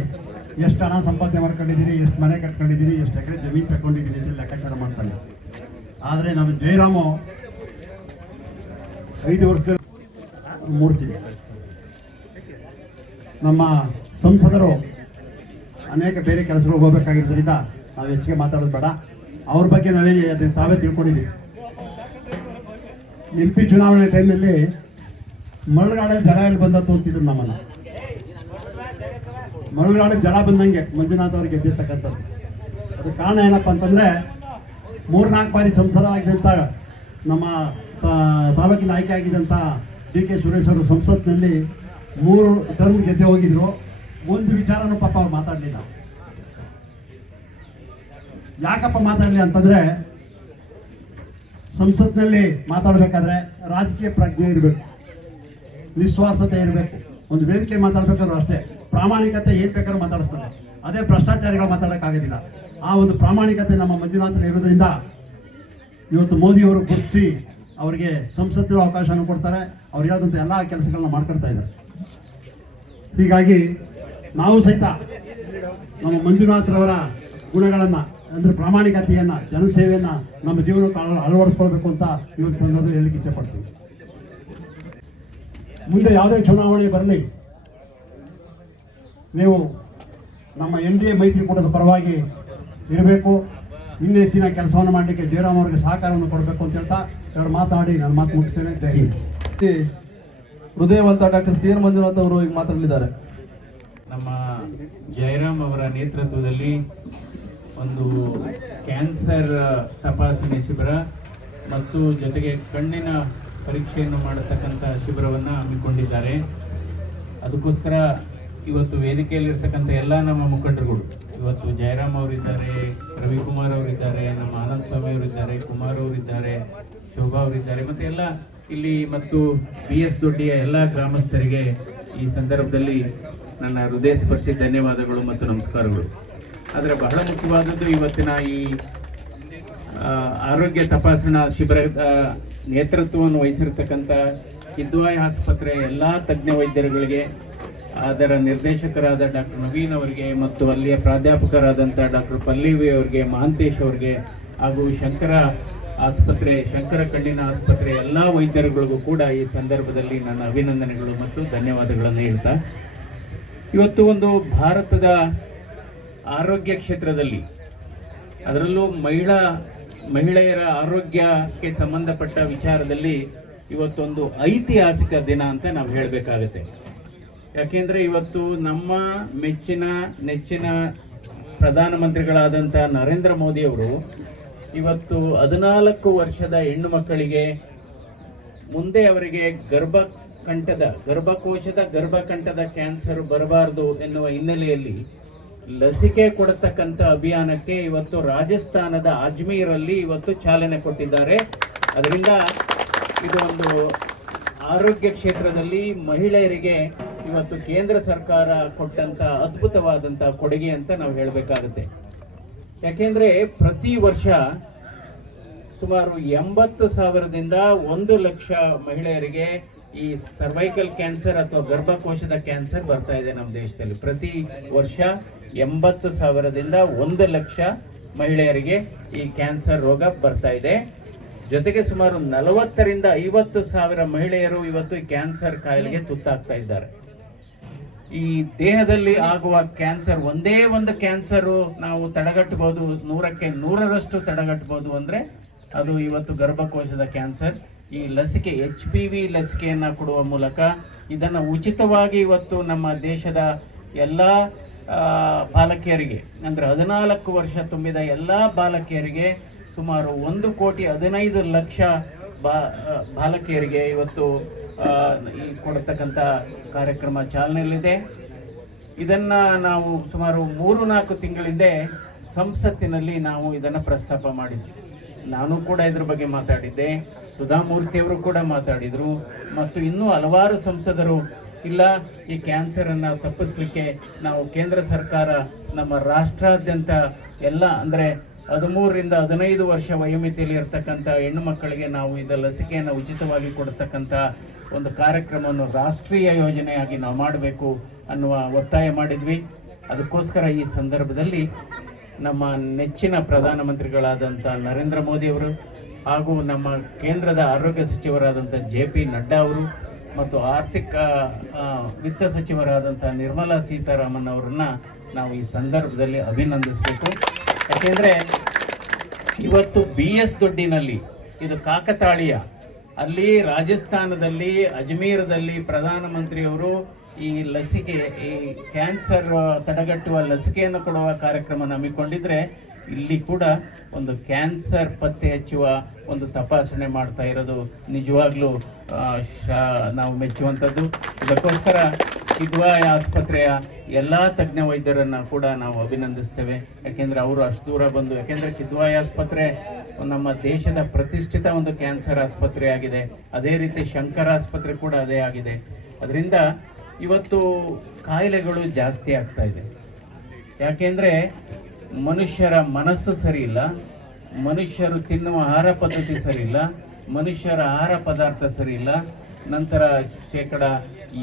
ಎಷ್ಟು ಹಣ ಸಂಪಾದನೆ ಮಾಡ್ಕೊಂಡಿದ್ದೀರಿ, ಎಷ್ಟು ಮನೆ ಕಟ್ಕೊಂಡಿದ್ದೀರಿ, ಎಷ್ಟು ಎಕರೆ ಜಮೀನು ತಗೊಂಡಿದ್ದೀರಿ ಅಂತ ಲೆಕ್ಕಾಚಾರ ಮಾಡ್ತಾನೆ. ಆದರೆ ನಮ್ಮ ಜಯರಾಮು 5 ವರ್ಷದಲ್ಲಿ ಮೂಡ್ತಿದೆ. ನಮ್ಮ ಸಂಸದರು ಅನೇಕ ಬೇರೆ ಕೆಲಸಗಳಿಗೆ ಹೋಗಬೇಕಾಗಿರೋದ್ರಿಂದ ನಾವು ಹೆಚ್ಚಿಗೆ ಮಾತಾಡೋದು ಬೇಡ. ಅವ್ರ ಬಗ್ಗೆ ಅದನ್ನು ತಾವೇ ತಿಳ್ಕೊಂಡಿದ್ದೀವಿ. MP ಚುನಾವಣೆ ಟೈಮಲ್ಲಿ ಮಳೆಗಾಲದಲ್ಲಿ ಜಲ ಎಲ್ಲಿ ಬಂದ ತೋರ್ತಿದ್ರು ನಮ್ಮನ್ನು. ಮಳೆಗಾಲದಲ್ಲಿ ಜಲ ಬಂದಂಗೆ ಮಂಜುನಾಥ್ ಅವ್ರಿಗೆ ಗೆದ್ದಿರ್ತಕ್ಕಂಥದ್ದು. ಅದು ಕಾರಣ ಏನಪ್ಪ ಅಂತಂದರೆ 3-4 ಬಾರಿ ಸಂಸದ ಆಗಿದ್ದಂಥ ನಮ್ಮ ತಾಲೂಕಿನ ಆಯ್ಕೆ ಆಗಿದ್ದಂಥ DK ಸುರೇಶ್ ಅವರು ಸಂಸತ್ನಲ್ಲಿ 3 ಟರ್ಮ್ ಗೆದ್ದೆ ಹೋಗಿದ್ರು. ಒಂದು ವಿಚಾರನೂ ಪಾಪ ಅವ್ರು ಮಾತಾಡಲಿಲ್ಲ. ಯಾಕಪ್ಪ ಮಾತಾಡಲಿ ಅಂತಂದರೆ, ಸಂಸತ್ನಲ್ಲಿ ಮಾತಾಡಬೇಕಾದ್ರೆ ರಾಜಕೀಯ ಪ್ರಜ್ಞೆ ಇರಬೇಕು, ನಿಸ್ವಾರ್ಥತೆ ಇರಬೇಕು. ಒಂದು ವೇದಿಕೆ ಮಾತಾಡಬೇಕಾದ್ರೂ ಅಷ್ಟೇ ಪ್ರಾಮಾಣಿಕತೆ ಏನು ಬೇಕಾದ್ರೂ ಮಾತಾಡಿಸ್ತಾರೆ. ಅದೇ ಭ್ರಷ್ಟಾಚಾರಿಗಳು ಮಾತಾಡೋಕ್ಕಾಗೋದಿಲ್ಲ. ಆ ಒಂದು ಪ್ರಾಮಾಣಿಕತೆ ನಮ್ಮ ಮಂಜುನಾಥನ ಇರೋದ್ರಿಂದ ಇವತ್ತು ಮೋದಿಯವರು ಗುರುತಿಸಿ ಅವರಿಗೆ ಸಂಸತ್ತಿನ ಅವಕಾಶವನ್ನು ಕೊಡ್ತಾರೆ. ಅವ್ರು ಹೇಳಿದಂಥ ಎಲ್ಲ ಕೆಲಸಗಳನ್ನ ಮಾಡ್ಕೊಳ್ತಾ ಇದ್ದಾರೆ. ಹೀಗಾಗಿ ನಾವು ಸಹಿತ ನಮ್ಮ ಮಂಜುನಾಥರವರ ಗುಣಗಳನ್ನು ಅಂದರೆ ಪ್ರಾಮಾಣಿಕತೆಯನ್ನು, ಜನಸೇವೆಯನ್ನು ನಮ್ಮ ಜೀವನಕ್ಕೆ ಅಳವಡಿಸ್ಕೊಳ್ಬೇಕು ಅಂತ ಇವತ್ತು ಸಂದರ್ಭದಲ್ಲಿ ಹೇಳಲಿಕ್ಕೆ ಇಚ್ಛೆಪಡ್ತೀವಿ. ಮುಂದೆ ಯಾವುದೇ ಚುನಾವಣೆ ಬರಲಿ, ನೀವು ನಮ್ಮ NDA ಮೈತ್ರಿಕೂಟದ ಪರವಾಗಿ ಇರಬೇಕು. ಇನ್ನೂ ಹೆಚ್ಚಿನ ಕೆಲಸವನ್ನು ಮಾಡಲಿಕ್ಕೆ ಜಯರಾಮ್ ಅವರಿಗೆ ಸಹಕಾರವನ್ನು ಕೊಡಬೇಕು ಅಂತ ಹೇಳ್ತಾ 2 ಮಾತಾಡಿ ನಾನು ಮಾತು ಮುಗಿಸ್ತೇನೆ. ಜೈ ಹಿಂದ್. ಹೃದಯವಂತ ಡಾಕ್ಟರ್ CN ಮಂಜುನಾಥ್ ಅವರು ಈಗ ಮಾತಾಡಲಿದ್ದಾರೆ. ನಮ್ಮ ಜಯರಾಮ್ ಅವರ ನೇತೃತ್ವದಲ್ಲಿ ಒಂದು ಕ್ಯಾನ್ಸರ್ ತಪಾಸಣೆ ಶಿಬಿರ ಮತ್ತು ಜೊತೆಗೆ ಕಣ್ಣಿನ ಪರೀಕ್ಷೆಯನ್ನು ಮಾಡತಕ್ಕಂಥ ಶಿಬಿರವನ್ನು ಹಮ್ಮಿಕೊಂಡಿದ್ದಾರೆ. ಅದಕ್ಕೋಸ್ಕರ ಇವತ್ತು ವೇದಿಕೆಯಲ್ಲಿರ್ತಕ್ಕಂಥ ಎಲ್ಲ ನಮ್ಮ ಮುಖಂಡರುಗಳು, ಇವತ್ತು ಜಯರಾಮ್ ಅವರಿದ್ದಾರೆ, ರವಿಕುಮಾರ್ ಅವರಿದ್ದಾರೆ, ನಮ್ಮ ಆನಂದ ಸ್ವಾಮಿ ಅವರಿದ್ದಾರೆ, ಕುಮಾರ್ ಅವರಿದ್ದಾರೆ, ಶೋಭಾ ಅವರಿದ್ದಾರೆ, ಮತ್ತು ಎಲ್ಲ ಇಲ್ಲಿ ಮತ್ತು BS ದೊಡ್ಡಿಯ ಎಲ್ಲ ಗ್ರಾಮಸ್ಥರಿಗೆ ಈ ಸಂದರ್ಭದಲ್ಲಿ ನನ್ನ ಹೃದಯ ಸ್ಪರ್ಶಿ ಧನ್ಯವಾದಗಳು ಮತ್ತು ನಮಸ್ಕಾರಗಳು. ಆದರೆ ಬಹಳ ಮುಖ್ಯವಾದದ್ದು ಇವತ್ತಿನ ಈ ಆರೋಗ್ಯ ತಪಾಸಣಾ ಶಿಬಿರದ ನೇತೃತ್ವವನ್ನು ವಹಿಸಿರ್ತಕ್ಕಂಥ ಕಿದ್ವಾಯಿ ಆಸ್ಪತ್ರೆ ಎಲ್ಲ ತಜ್ಞ ವೈದ್ಯರುಗಳಿಗೆ, ಅದರ ನಿರ್ದೇಶಕರಾದ ಡಾಕ್ಟರ್ ನವೀನ್ ಅವರಿಗೆ ಮತ್ತು ಅಲ್ಲಿಯ ಪ್ರಾಧ್ಯಾಪಕರಾದಂಥ ಡಾಕ್ಟರ್ ಪಲ್ಲವಿ ಅವರಿಗೆ, ಮಹಾಂತೇಶ್ ಅವರಿಗೆ ಹಾಗೂ ಶಂಕರ ಕಣ್ಣಿನ ಆಸ್ಪತ್ರೆ ಎಲ್ಲ ವೈದ್ಯರುಗಳಿಗೂ ಕೂಡ ಈ ಸಂದರ್ಭದಲ್ಲಿ ನನ್ನ ಅಭಿನಂದನೆಗಳು ಮತ್ತು ಧನ್ಯವಾದಗಳನ್ನು ಹೇಳ್ತಾ, ಇವತ್ತು ಒಂದು ಭಾರತದ ಆರೋಗ್ಯ ಕ್ಷೇತ್ರದಲ್ಲಿ ಅದರಲ್ಲೂ ಮಹಿಳೆಯರ ಆರೋಗ್ಯಕ್ಕೆ ಸಂಬಂಧಪಟ್ಟ ವಿಚಾರದಲ್ಲಿ ಇವತ್ತೊಂದು ಐತಿಹಾಸಿಕ ದಿನ ಅಂತ ನಾವು ಹೇಳಬೇಕಾಗತ್ತೆ. ಯಾಕೆಂದರೆ ಇವತ್ತು ನಮ್ಮ ನೆಚ್ಚಿನ ಪ್ರಧಾನಮಂತ್ರಿಗಳಾದಂಥ ನರೇಂದ್ರ ಮೋದಿಯವರು ಇವತ್ತು 14 ವರ್ಷದ ಹೆಣ್ಣು ಮಕ್ಕಳಿಗೆ ಮುಂದೆ ಅವರಿಗೆ ಗರ್ಭಕೋಶದ ಕ್ಯಾನ್ಸರ್ ಬರಬಾರದು ಎನ್ನುವ ಹಿನ್ನೆಲೆಯಲ್ಲಿ ಲಸಿಕೆ ಕೊಡತಕ್ಕಂಥ ಅಭಿಯಾನಕ್ಕೆ ಇವತ್ತು ರಾಜಸ್ಥಾನದ ಅಜ್ಮೀರಲ್ಲಿ ಇವತ್ತು ಚಾಲನೆ ಕೊಟ್ಟಿದ್ದಾರೆ. ಅದರಿಂದ ಇದು ಒಂದು ಆರೋಗ್ಯ ಕ್ಷೇತ್ರದಲ್ಲಿ ಮಹಿಳೆಯರಿಗೆ ಇವತ್ತು ಕೇಂದ್ರ ಸರ್ಕಾರ ಕೊಟ್ಟಂತ ಅದ್ಭುತವಾದಂಥ ಕೊಡುಗೆ ಅಂತ ನಾವು ಹೇಳಬೇಕಾಗುತ್ತೆ. ಯಾಕೆಂದ್ರೆ ಪ್ರತಿ ವರ್ಷ ಸುಮಾರು 80,000ದಿಂದ 1 ಲಕ್ಷ ಮಹಿಳೆಯರಿಗೆ ಈ ಸರ್ವೈಕಲ್ ಕ್ಯಾನ್ಸರ್ ಅಥವಾ ಗರ್ಭಕೋಶದ ಕ್ಯಾನ್ಸರ್ ಬರ್ತಾ ಇದೆ ನಮ್ಮ ದೇಶದಲ್ಲಿ. ಪ್ರತಿ ವರ್ಷ 80,000ದಿಂದ 1 ಲಕ್ಷ ಮಹಿಳೆಯರಿಗೆ ಈ ಕ್ಯಾನ್ಸರ್ ರೋಗ ಬರ್ತಾ ಇದೆ. ಜೊತೆಗೆ ಸುಮಾರು 40ರಿಂದ 50,000 ಮಹಿಳೆಯರು ಇವತ್ತು ಈ ಕ್ಯಾನ್ಸರ್ ಕಾಯಿಲೆಗೆ ತುತ್ತಾಗ್ತಾ ಇದ್ದಾರೆ. ಈ ದೇಹದಲ್ಲಿ ಆಗುವ ಕ್ಯಾನ್ಸರ್, ಒಂದೇ ಒಂದು ಕ್ಯಾನ್ಸರು ನಾವು ತಡೆಗಟ್ಟಬಹುದು, 100ಕ್ಕೆ 100ರಷ್ಟು ತಡೆಗಟ್ಟಬಹುದು ಅಂದ್ರೆ ಅದು ಇವತ್ತು ಗರ್ಭಕೋಶದ ಕ್ಯಾನ್ಸರ್. ಈ ಲಸಿಕೆ HPV ಲಸಿಕೆಯನ್ನ ಕೊಡುವ ಮೂಲಕ ಇದನ್ನು ಉಚಿತವಾಗಿ ಇವತ್ತು ನಮ್ಮ ದೇಶದ ಎಲ್ಲ ಬಾಲಕಿಯರಿಗೆ, ಅಂದ್ರೆ 14 ವರ್ಷ ತುಂಬಿದ ಎಲ್ಲ ಬಾಲಕಿಯರಿಗೆ ಸುಮಾರು 1,15,00,000 ಬಾಲಕಿಯರಿಗೆ ಇವತ್ತು ಕೊಡತಕ್ಕಂಥ ಕಾರ್ಯಕ್ರಮ ಚಾಲನೆಯಲ್ಲಿದೆ. ಇದನ್ನ ನಾವು ಸುಮಾರು 3-4 ತಿಂಗಳಿಂದ ಸಂಸತ್ತಿನಲ್ಲಿ ನಾವು ಇದನ್ನು ಪ್ರಸ್ತಾಪ ಮಾಡಿದ್ವಿ. ನಾನು ಕೂಡ ಇದ್ರ ಬಗ್ಗೆ ಮಾತಾಡಿದ್ದೆ, ಸುಧಾಮೂರ್ತಿಯವರು ಕೂಡ ಮಾತಾಡಿದರು, ಮತ್ತು ಇನ್ನೂ ಹಲವಾರು ಸಂಸದರು ಇಲ್ಲ ಈ ಕ್ಯಾನ್ಸರನ್ನು ತಪ್ಪಿಸಲಿಕ್ಕೆ ನಾವು ಕೇಂದ್ರ ಸರ್ಕಾರ ನಮ್ಮ ರಾಷ್ಟ್ರಾದ್ಯಂತ ಎಲ್ಲ ಅಂದರೆ 13ರಿಂದ 15 ವರ್ಷ ವಯೋಮಿತಿಯಲ್ಲಿ ಇರ್ತಕ್ಕಂಥ ಹೆಣ್ಣು ಮಕ್ಕಳಿಗೆ ನಾವು ಇದರ ಲಸಿಕೆಯನ್ನು ಉಚಿತವಾಗಿ ಕೊಡ್ತಕ್ಕಂಥ ಒಂದು ಕಾರ್ಯಕ್ರಮವನ್ನು ರಾಷ್ಟ್ರೀಯ ಯೋಜನೆಯಾಗಿ ನಾವು ಮಾಡಬೇಕು ಅನ್ನುವ ಒತ್ತಾಯ ಮಾಡಿದ್ವಿ. ಅದಕ್ಕೋಸ್ಕರ ಈ ಸಂದರ್ಭದಲ್ಲಿ ನಮ್ಮ ನೆಚ್ಚಿನ ಪ್ರಧಾನಮಂತ್ರಿಗಳಾದಂಥ ನರೇಂದ್ರ ಮೋದಿಯವರು ಹಾಗೂ ನಮ್ಮ ಕೇಂದ್ರದ ಆರೋಗ್ಯ ಸಚಿವರಾದಂಥ JP ನಡ್ಡಾ ಅವರು ಮತ್ತು ಆರ್ಥಿಕ ವಿತ್ತ ಸಚಿವರಾದಂಥ ನಿರ್ಮಲಾ ಸೀತಾರಾಮನ್ ಅವರನ್ನ ನಾವು ಈ ಸಂದರ್ಭದಲ್ಲಿ ಅಭಿನಂದಿಸಬೇಕು. ಯಾಕೆಂದರೆ ಇವತ್ತು BS ದೊಡ್ಡಿನಲ್ಲಿ ಇದು ಕಾಕತಾಳೀಯ, ಅಲ್ಲಿ ರಾಜಸ್ಥಾನದಲ್ಲಿ ಅಜ್ಮೀರದಲ್ಲಿ ಪ್ರಧಾನಮಂತ್ರಿಯವರು ಈ ಲಸಿಕೆ, ಈ ಕ್ಯಾನ್ಸರ್ ತಡೆಗಟ್ಟುವ ಲಸಿಕೆಯನ್ನು ಕೊಡುವ ಕಾರ್ಯಕ್ರಮ ಹಮ್ಮಿಕೊಂಡಿದ್ರೆ, ಇಲ್ಲಿ ಕೂಡ ಒಂದು ಕ್ಯಾನ್ಸರ್ ಪತ್ತೆ ಹಚ್ಚುವ ಒಂದು ತಪಾಸಣೆ ಮಾಡ್ತಾ ಇರೋದು ನಿಜವಾಗ್ಲೂ ನಾವು ಮೆಚ್ಚುವಂಥದ್ದು. ಇದಕ್ಕೋಸ್ಕರ ಕಿದ್ವಾಯಿ ಆಸ್ಪತ್ರೆಯ ಎಲ್ಲ ತಜ್ಞ ವೈದ್ಯರನ್ನು ಕೂಡ ನಾವು ಅಭಿನಂದಿಸ್ತೇವೆ. ಯಾಕೆಂದರೆ ಅವರು ಅಷ್ಟು ದೂರ ಬಂದು, ಯಾಕೆಂದರೆ ಕಿದ್ವಾಯಿ ಆಸ್ಪತ್ರೆ ನಮ್ಮ ದೇಶದ ಪ್ರತಿಷ್ಠಿತ ಒಂದು ಕ್ಯಾನ್ಸರ್ ಆಸ್ಪತ್ರೆ ಆಗಿದೆ. ಅದೇ ರೀತಿ ಶಂಕರ್ ಆಸ್ಪತ್ರೆ ಕೂಡ ಅದೇ ಆಗಿದೆ. ಅದರಿಂದ ಇವತ್ತು ಕಾಯಿಲೆಗಳು ಜಾಸ್ತಿ ಆಗ್ತಾ ಇದೆ. ಯಾಕೆಂದರೆ ಮನುಷ್ಯರ ಮನಸ್ಸು ಸರಿ ಇಲ್ಲ, ಮನುಷ್ಯರು ತಿನ್ನುವ ಆಹಾರ ಪದ್ಧತಿ ಸರಿ ಇಲ್ಲ, ಮನುಷ್ಯರ ಆಹಾರ ಪದಾರ್ಥ ಸರಿ ಇಲ್ಲ. ನಂತರ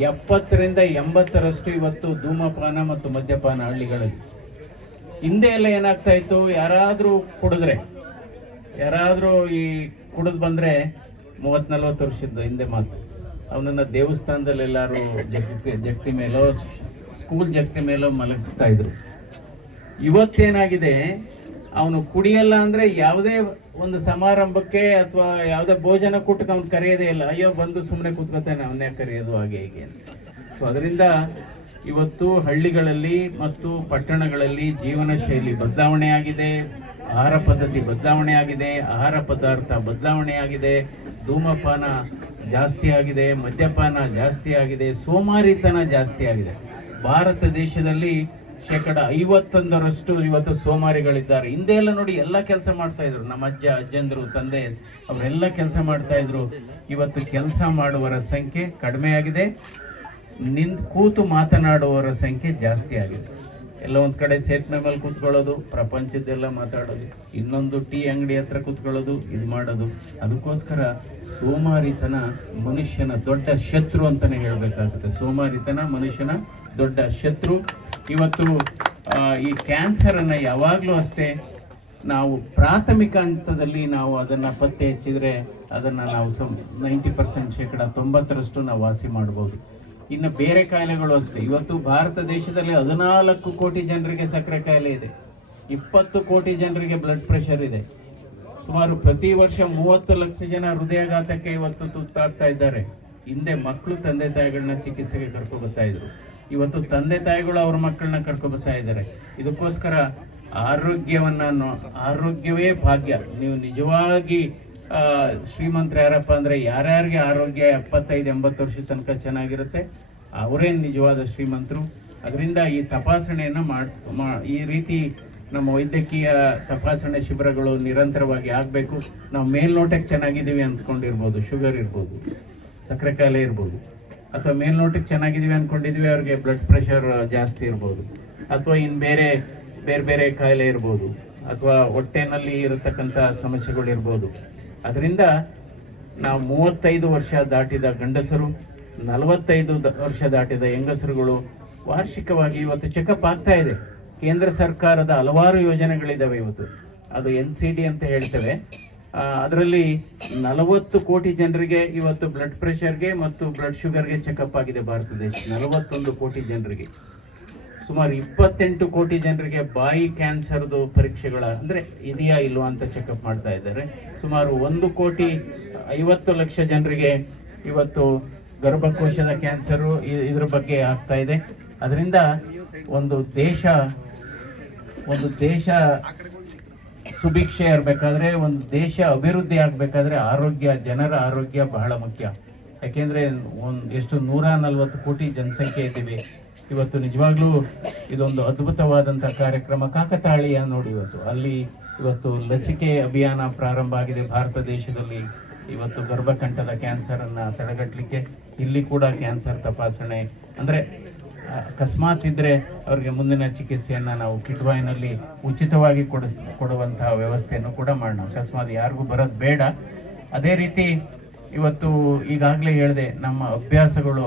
70% 80% ಇವತ್ತು ಧೂಮಪಾನ ಮತ್ತು ಮದ್ಯಪಾನ ಹಳ್ಳಿಗಳಲ್ಲಿ. ಹಿಂದೆ ಎಲ್ಲ ಏನಾಗ್ತಾ ಇತ್ತು, ಯಾರಾದರೂ ಈ ಕುಡಿದು ಬಂದರೆ 30-40 ವರ್ಷದ ಹಿಂದೆ ಮಾತು ಅವನನ್ನು ದೇವಸ್ಥಾನದಲ್ಲಿ ಎಲ್ಲರೂ ಜಗತಿ ಮೇಲೋ ಸ್ಕೂಲ್ ಜಗತಿ ಮೇಲೋ ಮಲಗಿಸ್ತಾ ಇದ್ರು. ಇವತ್ತೇನಾಗಿದೆ, ಅವನು ಕುಡಿಯಲ್ಲ ಅಂದರೆ ಯಾವುದೇ ಒಂದು ಸಮಾರಂಭಕ್ಕೆ ಅಥವಾ ಯಾವುದೇ ಭೋಜನ ಕೂಟಕ್ಕೆ ಅವ್ನು ಕರೆಯೋದೇ ಇಲ್ಲ. ಅಯ್ಯೋ ಬಂದು ಸುಮ್ಮನೆ ಕೂತ್ಕೊತಾನೆ, ಅವನ್ನೇ ಕರೆಯೋದು ಹಾಗೆ ಹೀಗೆ ಅಂತ. ಸೊ ಅದರಿಂದ ಇವತ್ತು ಹಳ್ಳಿಗಳಲ್ಲಿ ಮತ್ತು ಪಟ್ಟಣಗಳಲ್ಲಿ ಜೀವನ ಶೈಲಿ ಬದಲಾವಣೆ ಆಗಿದೆ, ಆಹಾರ ಪದ್ಧತಿ ಬದಲಾವಣೆ ಆಗಿದೆ, ಆಹಾರ ಪದಾರ್ಥ ಬದಲಾವಣೆ ಆಗಿದೆ, ಧೂಮಪಾನ ಜಾಸ್ತಿ ಆಗಿದೆ, ಮದ್ಯಪಾನ ಜಾಸ್ತಿ ಆಗಿದೆ, ಸೋಮಾರಿತನ ಜಾಸ್ತಿ ಆಗಿದೆ. ಭಾರತ ದೇಶದಲ್ಲಿ 51% ಇವತ್ತು ಸೋಮಾರಿಗಳಿದ್ದಾರೆ. ಹಿಂದೆ ಎಲ್ಲ ನೋಡಿ ಎಲ್ಲ ಕೆಲಸ ಮಾಡ್ತಾ ಇದ್ರು, ನಮ್ಮ ಅಜ್ಜಂದ್ರು ತಂದೆ ಅವರೆಲ್ಲ ಕೆಲಸ ಮಾಡ್ತಾ ಇದ್ರು. ಇವತ್ತು ಕೆಲಸ ಮಾಡುವವರ ಸಂಖ್ಯೆ ಕಡಿಮೆ ಆಗಿದೆ, ಕೂತು ಮಾತನಾಡುವವರ ಸಂಖ್ಯೆ ಜಾಸ್ತಿ ಆಗಿದೆ. ಎಲ್ಲ ಒಂದ್ ಕಡೆ ಸೇತುವೆ ಮೇಲೆ ಕೂತ್ಕೊಳ್ಳೋದು, ಪ್ರಪಂಚದ್ದೆಲ್ಲ ಮಾತಾಡೋದು, ಇನ್ನೊಂದು ಟೀ ಅಂಗಡಿ ಹತ್ರ ಕೂತ್ಕೊಳ್ಳೋದು, ಇದು ಮಾಡೋದು. ಅದಕ್ಕೋಸ್ಕರ ಸೋಮಾರಿತನ ಮನುಷ್ಯನ ದೊಡ್ಡ ಶತ್ರು ಅಂತಾನೆ ಹೇಳ್ಬೇಕಾಗುತ್ತೆ. ಸೋಮಾರಿತನ ಮನುಷ್ಯನ ದೊಡ್ಡ ಶತ್ರು. ಇವತ್ತು ಈ ಕ್ಯಾನ್ಸರನ್ನು ಯಾವಾಗಲೂ ಅಷ್ಟೇ ನಾವು ಪ್ರಾಥಮಿಕ ಹಂತದಲ್ಲಿ ನಾವು ಅದನ್ನು ಪತ್ತೆ ಹಚ್ಚಿದರೆ ಅದನ್ನು ನಾವು 90% 90% ನಾವು ವಾಸಿ ಮಾಡ್ಬೋದು. ಇನ್ನು ಬೇರೆ ಕಾಯಿಲೆಗಳು ಅಷ್ಟೇ. ಇವತ್ತು ಭಾರತ ದೇಶದಲ್ಲಿ 14 ಕೋಟಿ ಜನರಿಗೆ ಸಕ್ಕರೆ ಕಾಯಿಲೆ ಇದೆ, 20 ಕೋಟಿ ಜನರಿಗೆ ಬ್ಲಡ್ ಪ್ರೆಷರ್ ಇದೆ, ಸುಮಾರು ಪ್ರತಿ ವರ್ಷ 30 ಲಕ್ಷ ಜನ ಹೃದಯಾಘಾತಕ್ಕೆ ಇವತ್ತು ತುತ್ತಾಗ್ತಾ ಇದ್ದಾರೆ. ಹಿಂದೆ ಮಕ್ಕಳು ತಂದೆ ತಾಯಿಗಳನ್ನ ಚಿಕಿತ್ಸೆಗೆ ಕರ್ಕೊಬರ್ತಾ ಇದ್ರು, ಇವತ್ತು ತಂದೆ ತಾಯಿಗಳು ಅವ್ರ ಮಕ್ಕಳನ್ನ ಕರ್ಕೊಬರ್ತಾ ಇದ್ದಾರೆ. ಇದಕ್ಕೋಸ್ಕರ ಆರೋಗ್ಯವೇ ಭಾಗ್ಯ. ನೀವು ನಿಜವಾಗಿ ಶ್ರೀಮಂತರು ಯಾರಪ್ಪ ಅಂದರೆ ಯಾರ್ಯಾರಿಗೆ ಆರೋಗ್ಯ 75-80 ವರ್ಷ ತನಕ ಚೆನ್ನಾಗಿರುತ್ತೆ ಅವರೇ ನಿಜವಾದ ಶ್ರೀಮಂತರು. ಅದರಿಂದ ಈ ತಪಾಸಣೆಯನ್ನು ಈ ರೀತಿ ನಮ್ಮ ವೈದ್ಯಕೀಯ ತಪಾಸಣೆ ಶಿಬಿರಗಳು ನಿರಂತರವಾಗಿ ಆಗಬೇಕು. ನಾವು ಮೇಲ್ನೋಟಕ್ಕೆ ಚೆನ್ನಾಗಿದ್ದೀವಿ ಅಂದ್ಕೊಂಡಿರ್ಬೋದು, ಶುಗರ್ ಇರ್ಬೋದು, ಸಕ್ಕರೆ ಕಾಯಿಲೆ ಇರ್ಬೋದು, ಅಥವಾ ಮೇಲ್ನೋಟಕ್ಕೆ ಚೆನ್ನಾಗಿದ್ದೀವಿ ಅಂದ್ಕೊಂಡಿದ್ದೀವಿ ಅವ್ರಿಗೆ ಬ್ಲಡ್ ಪ್ರೆಷರ್ ಜಾಸ್ತಿ ಇರ್ಬೋದು, ಅಥವಾ ಇನ್ನು ಬೇರೆ ಕಾಯಿಲೆ ಇರ್ಬೋದು, ಅಥವಾ ಹೊಟ್ಟೆನಲ್ಲಿ ಇರತಕ್ಕಂಥ ಸಮಸ್ಯೆಗಳಿರ್ಬೋದು. ಅದರಿಂದ ನಾವು 35 ವರ್ಷ ದಾಟಿದ ಗಂಡಸರು, 45 ವರ್ಷ ದಾಟಿದ ಹೆಂಗಸರುಗಳು ವಾರ್ಷಿಕವಾಗಿ ಇವತ್ತು ಚೆಕಪ್ ಆಗ್ತಾ ಇದೆ. ಕೇಂದ್ರ ಸರ್ಕಾರದ ಹಲವಾರು ಯೋಜನೆಗಳಿದ್ದಾವೆ. ಇವತ್ತು ಅದು NCD ಅಂತ ಹೇಳ್ತೇವೆ. ಅದರಲ್ಲಿ 40 ಕೋಟಿ ಜನರಿಗೆ ಇವತ್ತು ಬ್ಲಡ್ ಪ್ರೆಷರ್ಗೆ ಮತ್ತು ಬ್ಲಡ್ ಶುಗರ್ಗೆ ಚೆಕಪ್ ಆಗಿದೆ ಭಾರತ ದೇಶ. 41 ಕೋಟಿ ಜನರಿಗೆ, ಸುಮಾರು 28 ಕೋಟಿ ಜನರಿಗೆ ಬಾಯಿ ಕ್ಯಾನ್ಸರ್ದು ಪರೀಕ್ಷೆಗಳ ಅಂದರೆ ಇದೆಯಾ ಇಲ್ವಾ ಅಂತ ಚೆಕಪ್ ಮಾಡ್ತಾ ಇದ್ದಾರೆ. ಸುಮಾರು 1,50,00,000 ಜನರಿಗೆ ಇವತ್ತು ಗರ್ಭಕೋಶದ ಕ್ಯಾನ್ಸರು ಇದ್ರ ಬಗ್ಗೆ ಆಗ್ತಾ ಇದೆ. ಅದರಿಂದ ಒಂದು ದೇಶ ಸುಭಿಕ್ಷೆ ಇರಬೇಕಾದ್ರೆ, ಒಂದು ದೇಶ ಅಭಿವೃದ್ಧಿ ಆಗಬೇಕಾದ್ರೆ ಜನರ ಆರೋಗ್ಯ ಬಹಳ ಮುಖ್ಯ. ಯಾಕೆಂದರೆ ಎಷ್ಟು 140 ಕೋಟಿ ಜನಸಂಖ್ಯೆ ಇದ್ದೀವಿ. ಇವತ್ತು ನಿಜವಾಗ್ಲೂ ಇದೊಂದು ಅದ್ಭುತವಾದಂಥ ಕಾರ್ಯಕ್ರಮ. ಕಾಕತಾಳೀಯ ನೋಡಿ, ಇವತ್ತು ಲಸಿಕೆ ಅಭಿಯಾನ ಪ್ರಾರಂಭ ಆಗಿದೆ ಭಾರತ ದೇಶದಲ್ಲಿ. ಇವತ್ತು ಗರ್ಭಕಂಠದ ಕ್ಯಾನ್ಸರನ್ನು ತಡೆಗಟ್ಟಲಿಕ್ಕೆ ಇಲ್ಲಿ ಕೂಡ ಕ್ಯಾನ್ಸರ್ ತಪಾಸಣೆ ಅಂದರೆ ಅಕಸ್ಮಾತ್ ಇದ್ದರೆ ಅವ್ರಿಗೆ ಮುಂದಿನ ಚಿಕಿತ್ಸೆಯನ್ನು ನಾವು ಕಿಟ್ವಾಯಿನಲ್ಲಿ ಉಚಿತವಾಗಿ ಕೊಡುವಂತಹ ವ್ಯವಸ್ಥೆಯನ್ನು ಕೂಡ ಮಾಡೋಣ. ಅಕಸ್ಮಾತ್ ಯಾರಿಗೂ ಬರೋದು ಬೇಡ. ಅದೇ ರೀತಿ ಇವತ್ತು ಈಗಾಗಲೇ ಹೇಳಿದೆ, ನಮ್ಮ ಹವ್ಯಾಸಗಳು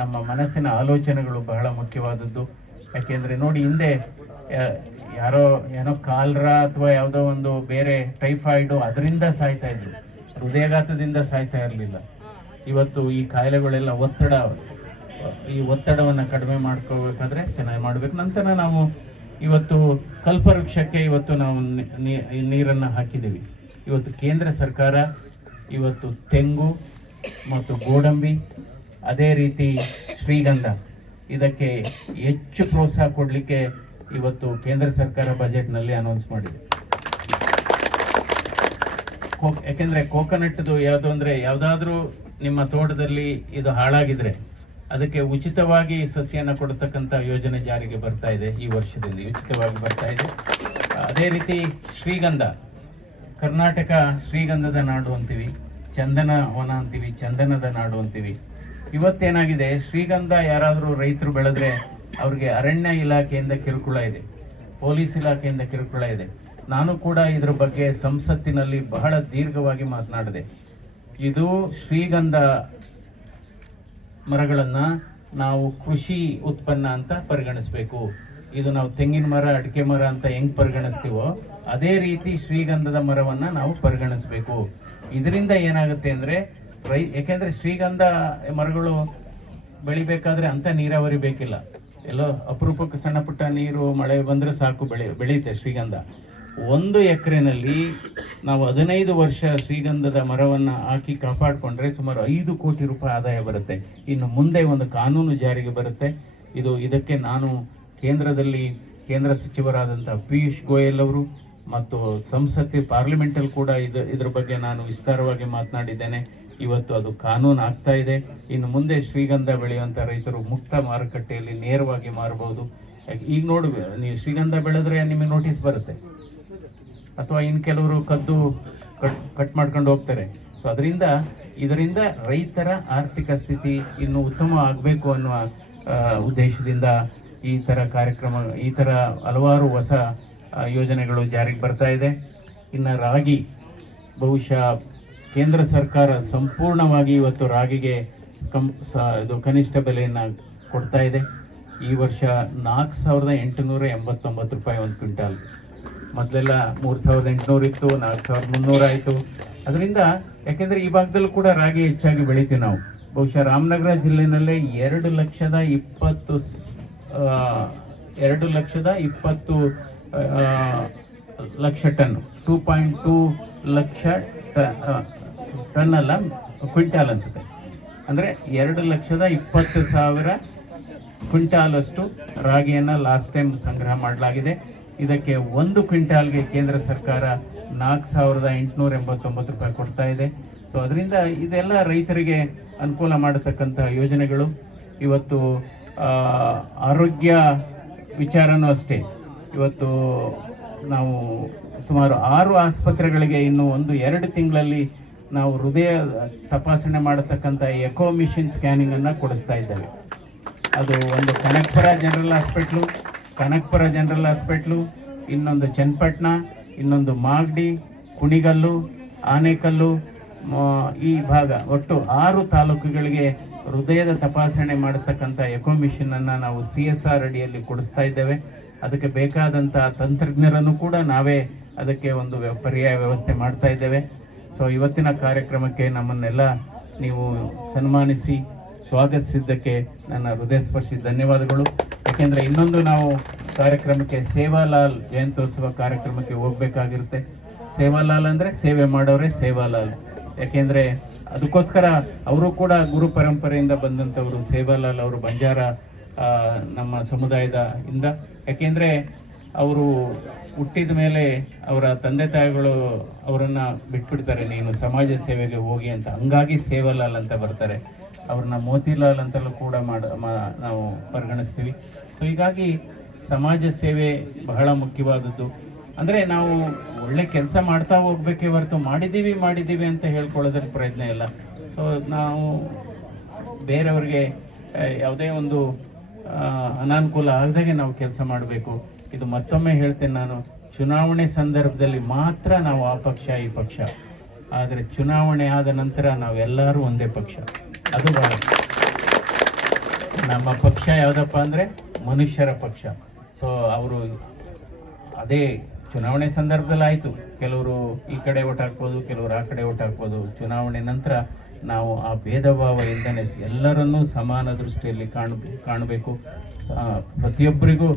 ನಮ್ಮ ಮನಸ್ಸಿನ ಆಲೋಚನೆಗಳು ಬಹಳ ಮುಖ್ಯವಾದದ್ದು. ಯಾಕೆಂದರೆ ನೋಡಿ ಹಿಂದೆ ಯಾರೋ ಏನೋ ಕಾಲ್ರಾ ಅಥವಾ ಯಾವುದೋ ಒಂದು ಬೇರೆ ಟೈಫಾಯ್ಡು ಅದರಿಂದ ಸಾಯ್ತಾ ಇದ್ರು, ಹೃದಯಾಘಾತದಿಂದ ಸಾಯ್ತಾ ಇರಲಿಲ್ಲ. ಇವತ್ತು ಈ ಕಾಯಿಲೆಗಳೆಲ್ಲ ಈ ಒತ್ತಡವನ್ನು ಕಡಿಮೆ ಮಾಡ್ಕೋಬೇಕಾದ್ರೆ ಚೆನ್ನಾಗಿ ಮಾಡಬೇಕು. ನಂತರ ನಾವು ಇವತ್ತು ಕಲ್ಪವೃಕ್ಷಕ್ಕೆ ಇವತ್ತು ನಾವು ನೀರನ್ನು ಹಾಕಿದ್ದೀವಿ. ಇವತ್ತು ಕೇಂದ್ರ ಸರ್ಕಾರ ಇವತ್ತು ತೆಂಗು ಮತ್ತು ಗೋಡಂಬಿ ಅದೇ ರೀತಿ ಶ್ರೀಗಂಧ ಇದಕ್ಕೆ ಹೆಚ್ಚು ಪ್ರೋತ್ಸಾಹ ಕೊಡಲಿಕ್ಕೆ ಇವತ್ತು ಕೇಂದ್ರ ಸರ್ಕಾರ ಬಜೆಟ್ನಲ್ಲಿ ಅನೌನ್ಸ್ ಮಾಡಿದೆ. ಯಾಕೆಂದರೆ ಕೋಕೋನಟ್ದು ಯಾವುದು ಅಂದರೆ ಯಾವುದಾದ್ರೂ ನಿಮ್ಮ ತೋಟದಲ್ಲಿ ಇದು ಹಾಳಾಗಿದ್ರೆ ಅದಕ್ಕೆ ಉಚಿತವಾಗಿ ಸಸಿಯನ್ನು ಕೊಡತಕ್ಕಂಥ ಯೋಜನೆ ಜಾರಿಗೆ ಬರ್ತಾ ಇದೆ. ಈ ವರ್ಷದಲ್ಲಿ ಉಚಿತವಾಗಿ ಬರ್ತಾ ಇದೆ. ಅದೇ ರೀತಿ ಶ್ರೀಗಂಧ, ಕರ್ನಾಟಕ ಶ್ರೀಗಂಧದ ನಾಡು ಅಂತೀವಿ, ಚಂದನ ವನ ಅಂತೀವಿ, ಚಂದನದ ನಾಡು ಅಂತೀವಿ. ಇವತ್ತೇನಾಗಿದೆ, ಶ್ರೀಗಂಧ ಯಾರಾದರೂ ರೈತರು ಬೆಳೆದ್ರೆ ಅವ್ರಿಗೆ ಅರಣ್ಯ ಇಲಾಖೆಯಿಂದ ಕಿರುಕುಳ ಇದೆ, ಪೊಲೀಸ್ ಇಲಾಖೆಯಿಂದ ಕಿರುಕುಳ ಇದೆ. ನಾನು ಕೂಡ ಇದ್ರ ಬಗ್ಗೆ ಸಂಸತ್ತಿನಲ್ಲಿ ಬಹಳ ದೀರ್ಘವಾಗಿ ಮಾತನಾಡಿದೆ. ಇದು ಶ್ರೀಗಂಧ ಮರಗಳನ್ನು ನಾವು ಕೃಷಿ ಉತ್ಪನ್ನ ಅಂತ ಪರಿಗಣಿಸಬೇಕು. ಇದು ನಾವು ತೆಂಗಿನ ಮರ, ಅಡಿಕೆ ಮರ ಅಂತ ಹೆಂಗ್ ಪರಿಗಣಿಸ್ತೀವೋ ಅದೇ ರೀತಿ ಶ್ರೀಗಂಧದ ಮರವನ್ನು ನಾವು ಪರಿಗಣಿಸಬೇಕು. ಇದರಿಂದ ಏನಾಗುತ್ತೆ ಅಂದರೆ ಯಾಕೆಂದರೆ ಶ್ರೀಗಂಧ ಮರಗಳು ಬೆಳಿಬೇಕಾದ್ರೆ ಅಂತ ನೀರಾವರಿ ಬೇಕಿಲ್ಲ. ಎಲ್ಲೋ ಅಪರೂಪಕ್ಕೆ ಸಣ್ಣ ಪುಟ್ಟ ನೀರು ಮಳೆ ಬಂದರೆ ಸಾಕು ಬೆಳೆಯುತ್ತೆ ಶ್ರೀಗಂಧ. 1 ಎಕರೆನಲ್ಲಿ ನಾವು 15 ವರ್ಷ ಶ್ರೀಗಂಧದ ಮರವನ್ನು ಹಾಕಿ ಕಾಪಾಡಿಕೊಂಡ್ರೆ ಸುಮಾರು 5 ಕೋಟಿ ರೂಪಾಯಿ ಆದಾಯ ಬರುತ್ತೆ. ಇನ್ನು ಮುಂದೆ ಒಂದು ಕಾನೂನು ಜಾರಿಗೆ ಬರುತ್ತೆ. ಇದಕ್ಕೆ ನಾನು ಕೇಂದ್ರದಲ್ಲಿ ಕೇಂದ್ರ ಸಚಿವರಾದಂಥ ಪಿಯೂಷ್ ಗೋಯಲ್ ಅವರು ಮತ್ತು ಸಂಸತ್ತು ಪಾರ್ಲಿಮೆಂಟಲ್ಲಿ ಕೂಡ ಇದ್ರ ಬಗ್ಗೆ ನಾನು ವಿಸ್ತಾರವಾಗಿ ಮಾತನಾಡಿದ್ದೇನೆ. ಇವತ್ತು ಅದು ಕಾನೂನು ಆಗ್ತಾ ಇದೆ. ಇನ್ನು ಮುಂದೆ ಶ್ರೀಗಂಧ ಬೆಳೆಯುವಂಥ ರೈತರು ಮುಕ್ತ ಮಾರುಕಟ್ಟೆಯಲ್ಲಿ ನೇರವಾಗಿ ಮಾರಬಹುದು. ಈಗ ನೋಡಿ, ನೀವು ಶ್ರೀಗಂಧ ಬೆಳೆದ್ರೆ ನಿಮಗೆ ನೋಟಿಸ್ ಬರುತ್ತೆ, ಅಥವಾ ಇನ್ನು ಕೆಲವರು ಕದ್ದು ಕಟ್ ಮಾಡ್ಕೊಂಡು ಹೋಗ್ತಾರೆ. ಸೊ ಇದರಿಂದ ರೈತರ ಆರ್ಥಿಕ ಸ್ಥಿತಿ ಇನ್ನೂ ಉತ್ತಮ ಆಗಬೇಕು ಅನ್ನುವ ಉದ್ದೇಶದಿಂದ ಈ ಥರ ಹಲವಾರು ಹೊಸ ಯೋಜನೆಗಳು ಜಾರಿಗೆ ಬರ್ತಾ ಇದೆ. ಇನ್ನು ರಾಗಿ, ಬಹುಶಃ ಕೇಂದ್ರ ಸರ್ಕಾರ ಸಂಪೂರ್ಣವಾಗಿ ಇವತ್ತು ರಾಗಿಗೆ ಕನಿಷ್ಠ ಬೆಲೆಯನ್ನು ಕೊಡ್ತಾ ಇದೆ. ಈ ವರ್ಷ 4,889 ರೂಪಾಯಿ ಒಂದು ಕ್ವಿಂಟಾಲ್. ಮೊದಲೆಲ್ಲ 3,800 ಇತ್ತು, 4,300 ಆಯಿತು. ಅದರಿಂದ ಯಾಕೆಂದರೆ ಈ ಭಾಗದಲ್ಲೂ ಕೂಡ ರಾಗಿ ಹೆಚ್ಚಾಗಿ ಬೆಳಿತೀವಿ ನಾವು. ಬಹುಶಃ ರಾಮನಗರ ಜಿಲ್ಲೆಯಲ್ಲೇ 2,20,000 ಲಕ್ಷ ಟನ್, 2.2 ಲಕ್ಷ ಟನ್ ಅಲ್ಲ, ಕ್ವಿಂಟಾಲ್ ಅನ್ಸುತ್ತೆ. ಅಂದರೆ 2,20,000 ಕ್ವಿಂಟಾಲಷ್ಟು ರಾಗಿಯನ್ನು ಲಾಸ್ಟ್ ಟೈಮ್ ಸಂಗ್ರಹ ಮಾಡಲಾಗಿದೆ. ಇದಕ್ಕೆ 1 ಕ್ವಿಂಟಾಲ್ಗೆ ಕೇಂದ್ರ ಸರ್ಕಾರ 4,889 ರೂಪಾಯಿ ಕೊಡ್ತಾ ಇದೆ. ಸೊ ಅದರಿಂದ ಇದೆಲ್ಲ ರೈತರಿಗೆ ಅನುಕೂಲ ಮಾಡತಕ್ಕಂಥ ಯೋಜನೆಗಳು. ಇವತ್ತು ಆರೋಗ್ಯ ವಿಚಾರನೂ ಅಷ್ಟೇ. ಇವತ್ತು ನಾವು ಸುಮಾರು 6 ಆಸ್ಪತ್ರೆಗಳಿಗೆ ಇನ್ನು 1-2 ತಿಂಗಳಲ್ಲಿ ನಾವು ಹೃದಯ ತಪಾಸಣೆ ಮಾಡತಕ್ಕಂಥ ಎಕೋ ಮಿಷಿನ್ ಸ್ಕ್ಯಾನಿಂಗನ್ನು ಕೊಡಿಸ್ತಾ ಇದ್ದೇವೆ. ಅದು ಒಂದು ಕನಕಪುರ ಜನರಲ್ ಹಾಸ್ಪಿಟ್ಲು, ಇನ್ನೊಂದು ಚನ್ನಪಟ್ಟಣ, ಇನ್ನೊಂದು ಮಾಗಡಿ, ಕುಣಿಗಲ್ಲು, ಆನೇಕಲ್ಲು, ಈ ಭಾಗ ಒಟ್ಟು 6 ತಾಲೂಕುಗಳಿಗೆ ಹೃದಯದ ತಪಾಸಣೆ ಮಾಡತಕ್ಕಂಥ ಎಕೋ ಮಿಷಿನನ್ನು ನಾವು CSR ಅಡಿಯಲ್ಲಿ ಕೊಡಿಸ್ತಾ ಇದ್ದೇವೆ. ಅದಕ್ಕೆ ಬೇಕಾದಂಥ ತಂತ್ರಜ್ಞರನ್ನು ಕೂಡ ನಾವೇ ಅದಕ್ಕೆ ಒಂದು ಪರ್ಯಾಯ ವ್ಯವಸ್ಥೆ ಮಾಡ್ತಾ ಇದ್ದೇವೆ. ಸೊ ಇವತ್ತಿನ ಕಾರ್ಯಕ್ರಮಕ್ಕೆ ನಮ್ಮನ್ನೆಲ್ಲ ನೀವು ಸನ್ಮಾನಿಸಿ ಸ್ವಾಗತಿಸಿದ್ದಕ್ಕೆ ನನ್ನ ಹೃದಯಸ್ಪರ್ಶಿ ಧನ್ಯವಾದಗಳು. ಯಾಕೆಂದರೆ ಇನ್ನೊಂದು ನಾವು ಕಾರ್ಯಕ್ರಮಕ್ಕೆ ಸೇವಾಲಾಲ್ ಜಯಂತ್ಯೋತ್ಸವ ಕಾರ್ಯಕ್ರಮಕ್ಕೆ ಹೋಗಬೇಕಾಗಿರುತ್ತೆ. ಸೇವಾಲಾಲ್ ಅಂದರೆ ಸೇವೆ ಮಾಡೋರೆ ಸೇವಾಲಾಲ್. ಯಾಕೆಂದರೆ ಅದಕ್ಕೋಸ್ಕರ ಅವರು ಕೂಡ ಗುರು ಪರಂಪರೆಯಿಂದ ಬಂದಂಥವರು. ಸೇವಾಲಾಲ್ ಅವರು ಬಂಜಾರ ನಮ್ಮ ಸಮುದಾಯದ ಇಂದ. ಯಾಕೆಂದರೆ ಅವರು ಹುಟ್ಟಿದ ಮೇಲೆ ಅವರ ತಂದೆ ತಾಯಿಗಳು ಅವರನ್ನು ಬಿಟ್ಬಿಡ್ತಾರೆ, ನೀನು ಸಮಾಜ ಸೇವೆಗೆ ಹೋಗಿ ಅಂತ. ಹಂಗಾಗಿ ಸೇವಾಲಾಲ್ ಅಂತ ಬರ್ತಾರೆ. ಅವ್ರನ್ನ ಮೋತಿಲಾಲ್ ಅಂತಲೂ ಕೂಡ ನಾವು ಪರಿಗಣಿಸ್ತೀವಿ. ಸೊ ಹೀಗಾಗಿ ಸಮಾಜ ಸೇವೆ ಬಹಳ ಮುಖ್ಯವಾದದ್ದು. ಅಂದರೆ ನಾವು ಒಳ್ಳೆ ಕೆಲಸ ಮಾಡ್ತಾ ಹೋಗ್ಬೇಕೇ ಹೊರತು ಮಾಡಿದ್ದೀವಿ ಅಂತ ಹೇಳ್ಕೊಳ್ಳೋದ್ರಲ್ಲಿ ಪ್ರಯತ್ನ ಇಲ್ಲ. ಸೊ ನಾವು ಬೇರೆಯವ್ರಿಗೆ ಯಾವುದೇ ಒಂದು ಅನಾನುಕೂಲ ಆಗದಾಗೆ ನಾವು ಕೆಲಸ ಮಾಡಬೇಕು. ಇದು ಮತ್ತೊಮ್ಮೆ ಹೇಳ್ತೇನೆ ನಾನು, ಚುನಾವಣೆ ಸಂದರ್ಭದಲ್ಲಿ ಮಾತ್ರ ನಾವು ಆ ಪಕ್ಷ ಈ ಪಕ್ಷ, ಆದರೆ ಚುನಾವಣೆ ಆದ ನಂತರ ನಾವೆಲ್ಲರೂ ಒಂದೇ ಪಕ್ಷ. ಅದು ಬಹಳ ನಮ್ಮ ಪಕ್ಷ ಯಾವುದಪ್ಪ ಅಂದರೆ ಮನುಷ್ಯರ ಪಕ್ಷ. ಸೊ ಅವರು ಅದೇ ಚುನಾವಣೆ ಸಂದರ್ಭದಲ್ಲಿ ಆಯಿತು, ಕೆಲವರು ಈ ಕಡೆ ಓಟ್ ಹಾಕ್ಬೋದು, ಕೆಲವರು ಆ ಕಡೆ ಓಟ್ ಹಾಕ್ಬೋದು. ಚುನಾವಣೆ ನಂತರ ನಾವು ಆ ಭೇದ ಭಾವ ಇಲ್ಲದೇ ಎಲ್ಲರನ್ನೂ ಸಮಾನ ದೃಷ್ಟಿಯಲ್ಲಿ ಕಾಣಬೇಕು. ಪ್ರತಿಯೊಬ್ಬರಿಗೂ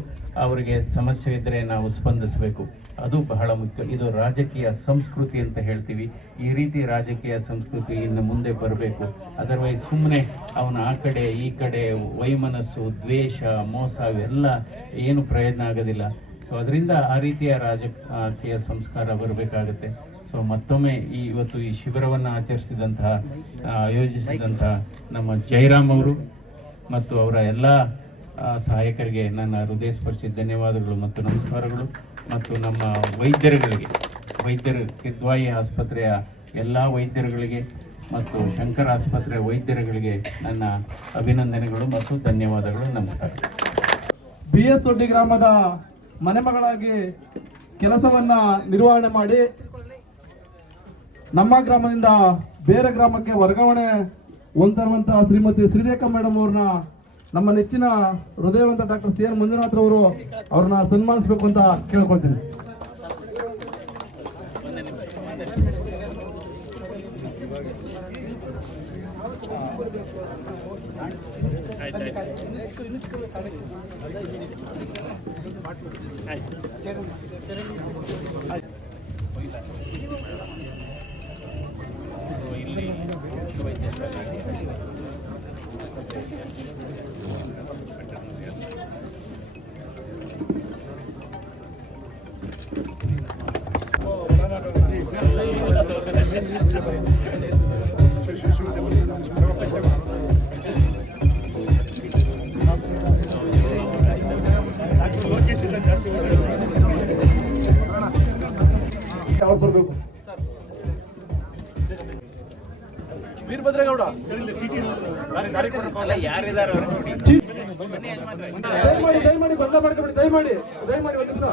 ಅವರಿಗೆ ಸಮಸ್ಯೆ ಇದ್ದರೆ ನಾವು ಸ್ಪಂದಿಸಬೇಕು, ಅದು ಬಹಳ ಮುಖ್ಯ. ಇದು ರಾಜಕೀಯ ಸಂಸ್ಕೃತಿ ಅಂತ ಹೇಳ್ತೀವಿ. ಈ ರೀತಿ ರಾಜಕೀಯ ಸಂಸ್ಕೃತಿ ಇನ್ನು ಮುಂದೆ ಬರಬೇಕು. ಅದರ್ವೈಸ್ ಸುಮ್ಮನೆ ಅವನ ಆ ಕಡೆ ಈ ಕಡೆ ವೈಮನಸ್ಸು, ದ್ವೇಷ, ಮೋಸ ಇವೆಲ್ಲ ಏನು ಪ್ರಯೋಜನ ಆಗೋದಿಲ್ಲ. ಸೊ ಅದರಿಂದ ಆ ರೀತಿಯ ರಾಜಕೀಯ ಸಂಸ್ಕಾರ ಬರಬೇಕಾಗುತ್ತೆ. ಸೊ ಮತ್ತೊಮ್ಮೆ ಇವತ್ತು ಈ ಶಿಬಿರವನ್ನು ಆಯೋಜಿಸಿದಂತಹ ನಮ್ಮ ಜಯರಾಮ್ ಅವರು ಮತ್ತು ಅವರ ಎಲ್ಲ ಸಹಾಯಕರಿಗೆ ನನ್ನ ಹೃದಯಸ್ಪರ್ಶಿ ಧನ್ಯವಾದಗಳು ಮತ್ತು ನಮಸ್ಕಾರಗಳು. ಮತ್ತು ನಮ್ಮ ವೈದ್ಯರು ಕಿದ್ವಾಯಿ ಆಸ್ಪತ್ರೆಯ ಎಲ್ಲ ವೈದ್ಯರುಗಳಿಗೆ ಮತ್ತು ಶಂಕರ ಆಸ್ಪತ್ರೆಯ ವೈದ್ಯರುಗಳಿಗೆ ನನ್ನ ಅಭಿನಂದನೆಗಳು ಮತ್ತು ಧನ್ಯವಾದಗಳು. ನಮಸ್ಕಾರ. BS ದೊಡ್ಡಿ ಗ್ರಾಮದ ಮನೆ ಮಗಳಾಗಿ ಕೆಲಸವನ್ನ ನಿರ್ವಹಣೆ ಮಾಡಿ ನಮ್ಮ ಗ್ರಾಮದಿಂದ ಬೇರೆ ಗ್ರಾಮಕ್ಕೆ ವರ್ಗಾವಣೆ ಹೊಂದಿರುವಂತಹ ಶ್ರೀಮತಿ ಶ್ರೀರೇಖಾ ಮೇಡಮ್ ಅವ್ರನ್ನ ನಮ್ಮ ನೆಚ್ಚಿನ ಹೃದಯವಂತ ಡಾಕ್ಟರ್ CN ಮಂಜುನಾಥ್ ಅವರು ಅವ್ರನ್ನ ಸನ್ಮಾನಿಸಬೇಕು ಅಂತ ಕೇಳ್ಕೊಳ್ತೀನಿ. ಅವ್ರು ಬರಬೇಕು. ವೀರಭದ್ರೇಗೌಡ ದಯಮಾಡಿ ಬಂದ ಮಾಡ್ಕೊಬಿಡಿ. ದಯಮಾಡಿ ಒಂದು ನಿಮಿಷ